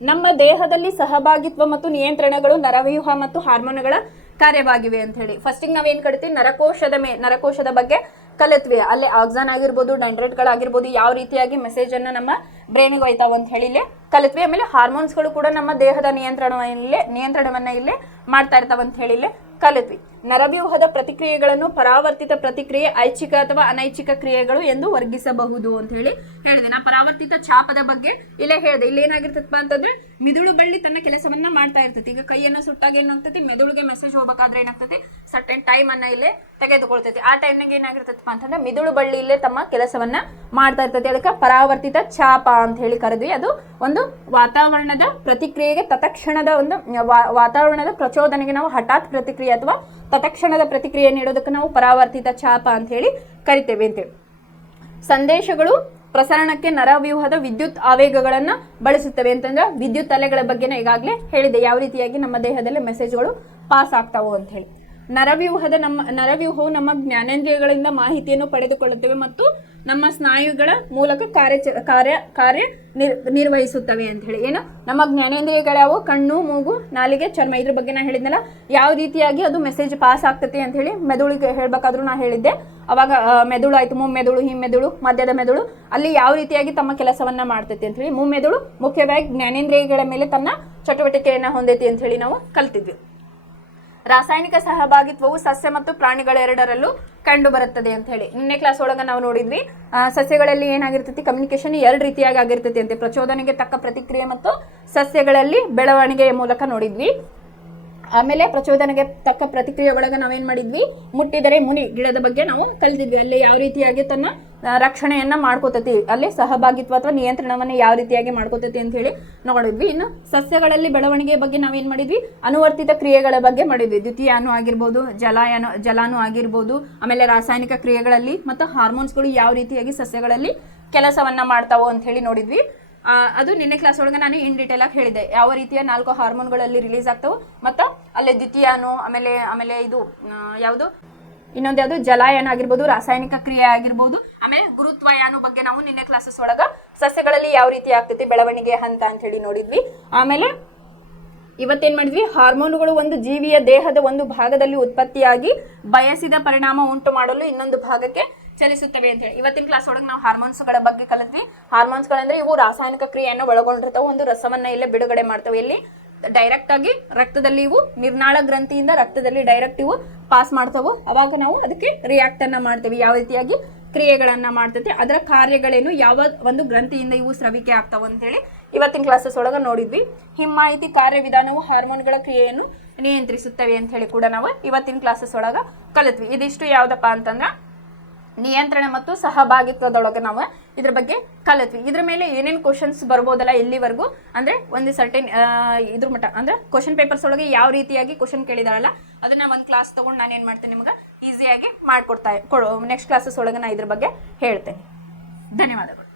ನಮ್ಮ ದೇಹದಲ್ಲಿ ಸಹಭಾಗಿತ್ವ ಮತ್ತು ನಿಯಂತ್ರಣಗಳು ನರವ್ಯೂಹ ಮತ್ತು ಹಾರ್ಮೋನ್ಗಳ ಕಾರ್ಯವಾಗಿವೆ ಅಂತ ಹೇಳಿ. ಫಸ್ಟಿಗೆ ನಾವೇನ್ ಕರಿತೀವಿ, ನರಕೋಶದ ಬಗ್ಗೆ ಕಲಿತ್ವಿ. ಅಲ್ಲಿ ಆಕ್ಸಾನ್ ಆಗಿರ್ಬೋದು, ಡೆಂಡ್ರೈಟ್ಗಳಾಗಿರ್ಬೋದು, ಯಾವ ರೀತಿಯಾಗಿ ಮೆಸೇಜ್ ಅನ್ನ ನಮ್ಮ ಬ್ರೈನ್ಗೆ ಹೋಯ್ತಾವ ಅಂತ ಹೇಳಿ ಇಲ್ಲೇ ಕಲಿತ್ವಿ. ಆಮೇಲೆ ಹಾರ್ಮೋನ್ಸ್ಗಳು ಕೂಡ ನಮ್ಮ ದೇಹದ ನಿಯಂತ್ರಣವನ್ನ ಇಲ್ಲೇ ಮಾಡ್ತಾ ಇರ್ತಾವ ಅಂತ ಹೇಳಿ ಇಲ್ಲೇ ಕಲಿತ್ವಿ. ನರವ್ಯೂಹದ ಪ್ರತಿಕ್ರಿಯೆಗಳನ್ನು ಪರಾವರ್ತಿತ ಪ್ರತಿಕ್ರಿಯೆ, ಐಚ್ಛಿಕ ಅಥವಾ ಅನೈಚ್ಛಿಕ ಕ್ರಿಯೆಗಳು ಎಂದು ವರ್ಗಿಸಬಹುದು ಅಂತ ಹೇಳಿ ಹೇಳಿದೆ. ನಾ ಪರಾವರ್ತಿತ ಛಾಪದ ಬಗ್ಗೆ ಇಲ್ಲೇ ಹೇಳಿದೆ. ಇಲ್ಲಿ ಏನಾಗಿರ್ತದಪ್ಪ ಅಂತಂದ್ರೆ ಮಿದುಳು ಬಳ್ಳಿ ತನ್ನ ಕೆಲಸವನ್ನ ಮಾಡ್ತಾ ಇರ್ತೈತಿ. ಈಗ ಕೈಯನ್ನು ಸುಟ್ಟಾಗ ಏನಾಗ್ತೈತಿ, ಮೆದುಳಿಗೆ ಮೆಸೇಜ್ ಹೋಗ್ಬೇಕಾದ್ರೆ ಏನಾಗ್ತೈತಿ, ಸರ್ಟೆನ್ ಟೈಮ್ ಅನ್ನ ಇಲ್ಲೇ ತೆಗೆದುಕೊಳ್ತೈತಿ. ಆ ಟೈಮ್ನಾಗ ಏನಾಗಿರ್ತೈತಪ್ಪ ಅಂತಂದ್ರೆ ಮಿದುಳು ಬಳ್ಳಿ ಇಲ್ಲೇ ತಮ್ಮ ಕೆಲಸವನ್ನ ಮಾಡ್ತಾ ಇರ್ತೈತಿ. ಅದಕ್ಕೆ ಪರಾವರ್ತಿತ ಛಾಪ ಅಂತ ಹೇಳಿ ಕರೆದ್ವಿ. ಅದು ಒಂದು ವಾತಾವರಣದ ಪ್ರತಿಕ್ರಿಯೆಗೆ ತತ್ಕ್ಷಣದ ಒಂದು ವಾತಾವರಣದ ಪ್ರಚೋದನೆಗೆ ನಾವು ಹಠಾತ್ ಪ್ರತಿಕ್ರಿಯೆ ಅಥವಾ ತತ್ಕ್ಷಣದ ಪ್ರತಿಕ್ರಿಯೆ ನೀಡೋದಕ್ಕೆ ನಾವು ಪರಾವರ್ತಿತ ಛಾಪ ಅಂತ ಹೇಳಿ ಕರಿತೇವೆ ಅಂತೇಳಿ. ಸಂದೇಶಗಳು ಪ್ರಸರಣಕ್ಕೆ ನರವ್ಯೂಹದ ವಿದ್ಯುತ್ ಆವೇಗಗಳನ್ನ ಬಳಸುತ್ತವೆ ಅಂತಂದ್ರೆ ವಿದ್ಯುತ್ ಅಲೆಗಳ ಬಗ್ಗೆನ ಈಗಾಗಲೇ ಹೇಳಿದೆ, ಯಾವ ರೀತಿಯಾಗಿ ನಮ್ಮ ದೇಹದಲ್ಲಿ ಮೆಸೇಜ್ಗಳು ಪಾಸ್ ಆಗ್ತಾವು ಅಂತ ಹೇಳಿ. ನರವ್ಯೂಹವು ನಮ್ಮ ಜ್ಞಾನೇಂದ್ರಿಯಗಳಿಂದ ಮಾಹಿತಿಯನ್ನು ಪಡೆದುಕೊಳ್ಳುತ್ತವೆ ಮತ್ತು ನಮ್ಮ ಸ್ನಾಯುಗಳ ಮೂಲಕ ಕಾರ್ಯ ನಿರ್ವಹಿಸುತ್ತವೆ ಅಂತ ಹೇಳಿ. ಏನು ನಮ್ಮ ಜ್ಞಾನೇಂದ್ರಿಯಗಳ್ಯಾವು, ಕಣ್ಣು, ಮೂಗು, ನಾಲಿಗೆ, ಚರ್ಮ, ಇದ್ರ ಬಗ್ಗೆ ನಾ ಹೇಳಿದ್ನಲ್ಲ, ಯಾವ ರೀತಿಯಾಗಿ ಅದು ಮೆಸೇಜ್ ಪಾಸ್ ಆಗ್ತೈತಿ ಅಂತ ಹೇಳಿ ಮೆದುಳಿಗೆ ಹೇಳ್ಬೇಕಾದ್ರೂ ನಾ ಹೇಳಿದ್ದೆ. ಅವಾಗ ಮೆದುಳು ಆಯ್ತು, ಮುಮ್ಮೆದುಳು, ಹಿಮ್ಮೆದುಳು, ಮಧ್ಯದ ಮೆದುಳು, ಅಲ್ಲಿ ಯಾವ ರೀತಿಯಾಗಿ ತಮ್ಮ ಕೆಲಸವನ್ನ ಮಾಡ್ತೈತಿ ಅಂತ ಹೇಳಿ. ಮುಮ್ಮೆದುಳು ಮುಖ್ಯವಾಗಿ ಜ್ಞಾನೇಂದ್ರಿಯಗಳ ಮೇಲೆ ತನ್ನ ಚಟುವಟಿಕೆಯನ್ನ ಹೊಂದೈತಿ ಅಂತ ಹೇಳಿ ನಾವು ಕಲ್ತಿದ್ವಿ. ರಾಸಾಯನಿಕ ಸಹಭಾಗಿತ್ವವು ಸಸ್ಯ ಮತ್ತು ಪ್ರಾಣಿಗಳೆರಡರಲ್ಲೂ ಕಂಡು ಬರುತ್ತದೆ ಅಂತ ಹೇಳಿ ನಿನ್ನೆ ಕ್ಲಾಸ್ ಒಳಗ ನಾವು ನೋಡಿದ್ವಿ. ಸಸ್ಯಗಳಲ್ಲಿ ಏನಾಗಿರ್ತೈತಿ, ಕಮ್ಯುನಿಕೇಶನ್ ಎರಡು ರೀತಿಯಾಗಿ ಆಗಿರ್ತೈತಿ ಅಂತೆ, ಪ್ರಚೋದನೆಗೆ ತಕ್ಕ ಪ್ರತಿಕ್ರಿಯೆ ಮತ್ತು ಸಸ್ಯಗಳಲ್ಲಿ ಬೆಳವಣಿಗೆಯ ಮೂಲಕ ನೋಡಿದ್ವಿ. ಆಮೇಲೆ ಪ್ರಚೋದನೆಗೆ ತಕ್ಕ ಪ್ರತಿಕ್ರಿಯೆ ಒಳಗ ನಾವೇನ್ ಮಾಡಿದ್ವಿ, ಮುಟ್ಟಿದರೆ ಮುನಿ ಗಿಡದ ಬಗ್ಗೆ ನಾವು ಕಲಿತಿದ್ವಿ. ಅಲ್ಲಿ ಯಾವ ರೀತಿಯಾಗಿ ತನ್ನ ರಕ್ಷಣೆಯನ್ನ ಮಾಡ್ಕೋತೈತಿ, ಅಲ್ಲಿ ಸಹಭಾಗಿತ್ವ ಅಥವಾ ನಿಯಂತ್ರಣವನ್ನ ಯಾವ ರೀತಿಯಾಗಿ ಮಾಡ್ಕೋತೈತಿ ಅಂತ ಹೇಳಿ ನೋಡಿದ್ವಿ. ಇನ್ನು ಸಸ್ಯಗಳಲ್ಲಿ ಬೆಳವಣಿಗೆ ಬಗ್ಗೆ ನಾವೇನ್ ಮಾಡಿದ್ವಿ, ಅನುವರ್ತಿತ ಕ್ರಿಯೆಗಳ ಬಗ್ಗೆ ಮಾಡಿದ್ವಿ. ದ್ವಿತೀಯಾನು ಆಗಿರ್ಬೋದು, ಜಲಾನು ಆಗಿರ್ಬೋದು, ಆಮೇಲೆ ರಾಸಾಯನಿಕ ಕ್ರಿಯೆಗಳಲ್ಲಿ ಮತ್ತು ಹಾರ್ಮೋನ್ಸ್ಗಳು ಯಾವ ರೀತಿಯಾಗಿ ಸಸ್ಯಗಳಲ್ಲಿ ಕೆಲಸವನ್ನ ಮಾಡ್ತಾವೋ ಅಂತ ಹೇಳಿ ನೋಡಿದ್ವಿ. ಅದು ನಿನ್ನೆ ಕ್ಲಾಸ್ ಒಳಗೆ ನಾನು ಇನ್ ಡೀಟೇಲ್ ಆಗಿ ಹೇಳಿದೆ, ಯಾವ ರೀತಿಯ 4 ಹಾರ್ಮೋನ್ಗಳಲ್ಲಿ ರಿಲೀಸ್ ಆಗ್ತಾವೆ ಮತ್ತು ಅಲ್ಲಿ ದ್ವಿತೀಯಾನು, ಆಮೇಲೆ ಇದು ಯಾವುದು ಇನ್ನೊಂದು ಯಾವುದು ಜಲಾಯನ ಆಗಿರ್ಬೋದು, ರಾಸಾಯನಿಕ ಕ್ರಿಯೆ ಆಗಿರ್ಬೋದು, ಆಮೇಲೆ ಗುರುತ್ವಯಾನು ಬಗ್ಗೆ ನಾವು ನಿನ್ನೆ ಕ್ಲಾಸಸ್ ಒಳಗ ಸಸ್ಯಗಳಲ್ಲಿ ಯಾವ ರೀತಿ ಆಗ್ತೈತಿ ಬೆಳವಣಿಗೆ ಹಂತ ಅಂತ ಹೇಳಿ ನೋಡಿದ್ವಿ. ಆಮೇಲೆ ಇವತ್ತೇನ್ ಮಾಡಿದ್ವಿ, ಹಾರ್ಮೋನುಗಳು ಒಂದು ಜೀವಿಯ ದೇಹದ ಒಂದು ಭಾಗದಲ್ಲಿ ಉತ್ಪತ್ತಿಯಾಗಿ ಬಯಸಿದ ಪರಿಣಾಮ ಉಂಟು ಮಾಡಲು ಇನ್ನೊಂದು ಭಾಗಕ್ಕೆ ಚಲಿಸುತ್ತವೆ ಅಂತ ಹೇಳಿ. ಇವತ್ತಿನ ಕ್ಲಾಸ್ ಒಳಗೆ ನಾವು ಹಾರ್ಮೋನ್ಸ್ಗಳ ಬಗ್ಗೆ ಕಲಿತ್ವಿ. ಹಾರ್ಮೋನ್ಸ್ಗಳಂದ್ರೆ ಇವು ರಾಸಾಯನಿಕ ಕ್ರಿಯೆಯನ್ನು ಒಳಗೊಂಡಿರ್ತಾವೆ, ಒಂದು ರಸವನ್ನ ಇಲ್ಲೇ ಬಿಡುಗಡೆ ಮಾಡ್ತವೆ. ಇಲ್ಲಿ ಡೈರೆಕ್ಟ್ ಆಗಿ ರಕ್ತದಲ್ಲಿ ಇವು ನಿರ್ನಾಳ ಗ್ರಂಥಿಯಿಂದ ರಕ್ತದಲ್ಲಿ ಡೈರೆಕ್ಟ್ ಇವು ಪಾಸ್ ಮಾಡ್ತಾವೆ. ಅವಾಗ ನಾವು ಅದಕ್ಕೆ ರಿಯಾಕ್ಟ್ ಅನ್ನ ಮಾಡ್ತೇವೆ, ಯಾವ ರೀತಿಯಾಗಿ ಕ್ರಿಯೆಗಳನ್ನ ಮಾಡ್ತೈತೆ, ಅದರ ಕಾರ್ಯಗಳೇನು, ಯಾವ ಒಂದು ಗ್ರಂಥಿಯಿಂದ ಇವು ಸ್ರವಿಕೆ ಆಗ್ತಾವ ಅಂತ ಹೇಳಿ ಇವತ್ತಿನ ಕ್ಲಾಸಸ್ ಒಳಗ ನೋಡಿದ್ವಿ. ಹಿಮ್ಮಾಹಿತಿ ಕಾರ್ಯವಿಧಾನವು ಹಾರ್ಮೋನ್ಗಳ ಕ್ರಿಯೆಯನ್ನು ನಿಯಂತ್ರಿಸುತ್ತವೆ ಅಂತ ಹೇಳಿ ಕೂಡ ನಾವು ಇವತ್ತಿನ ಕ್ಲಾಸಸ್ ಒಳಗ ಕಲಿತ್ವಿ. ಇದಿಷ್ಟು ಯಾವ್ದಪ್ಪ ಅಂತಂದ್ರ ನಿಯಂತ್ರಣ ಮತ್ತು ಸಹಭಾಗಿತ್ವದೊಳಗೆ ನಾವು ಇದ್ರ ಬಗ್ಗೆ ಕಲಿತ್ವಿ. ಇದ್ರ ಮೇಲೆ ಏನೇನು ಕ್ವಶನ್ಸ್ ಬರ್ಬೋದಲ್ಲ ಇಲ್ಲಿವರೆಗೂ, ಅಂದ್ರೆ ಒಂದು ಸರ್ಟೆನ್ ಇದ್ರ ಮಟ್ಟ ಅಂದ್ರೆ ಕ್ವಶನ್ ಪೇಪರ್ಸ್ ಒಳಗೆ ಯಾವ ರೀತಿಯಾಗಿ ಕ್ವಶನ್ ಕೇಳಿದಾರಲ್ಲ ಅದನ್ನ ಒಂದು ಕ್ಲಾಸ್ ತಗೊಂಡು ನಾನು ಏನ್ ಮಾಡ್ತೇನೆ, ನಿಮ್ಗೆ ಈಸಿಯಾಗಿ ಮಾಡ್ಕೊಡ್ತಾ ನೆಕ್ಸ್ಟ್ ಕ್ಲಾಸಸ್ ಒಳಗೆ ನಾ ಇದ್ರ ಬಗ್ಗೆ ಹೇಳ್ತೇನೆ. ಧನ್ಯವಾದಗಳು.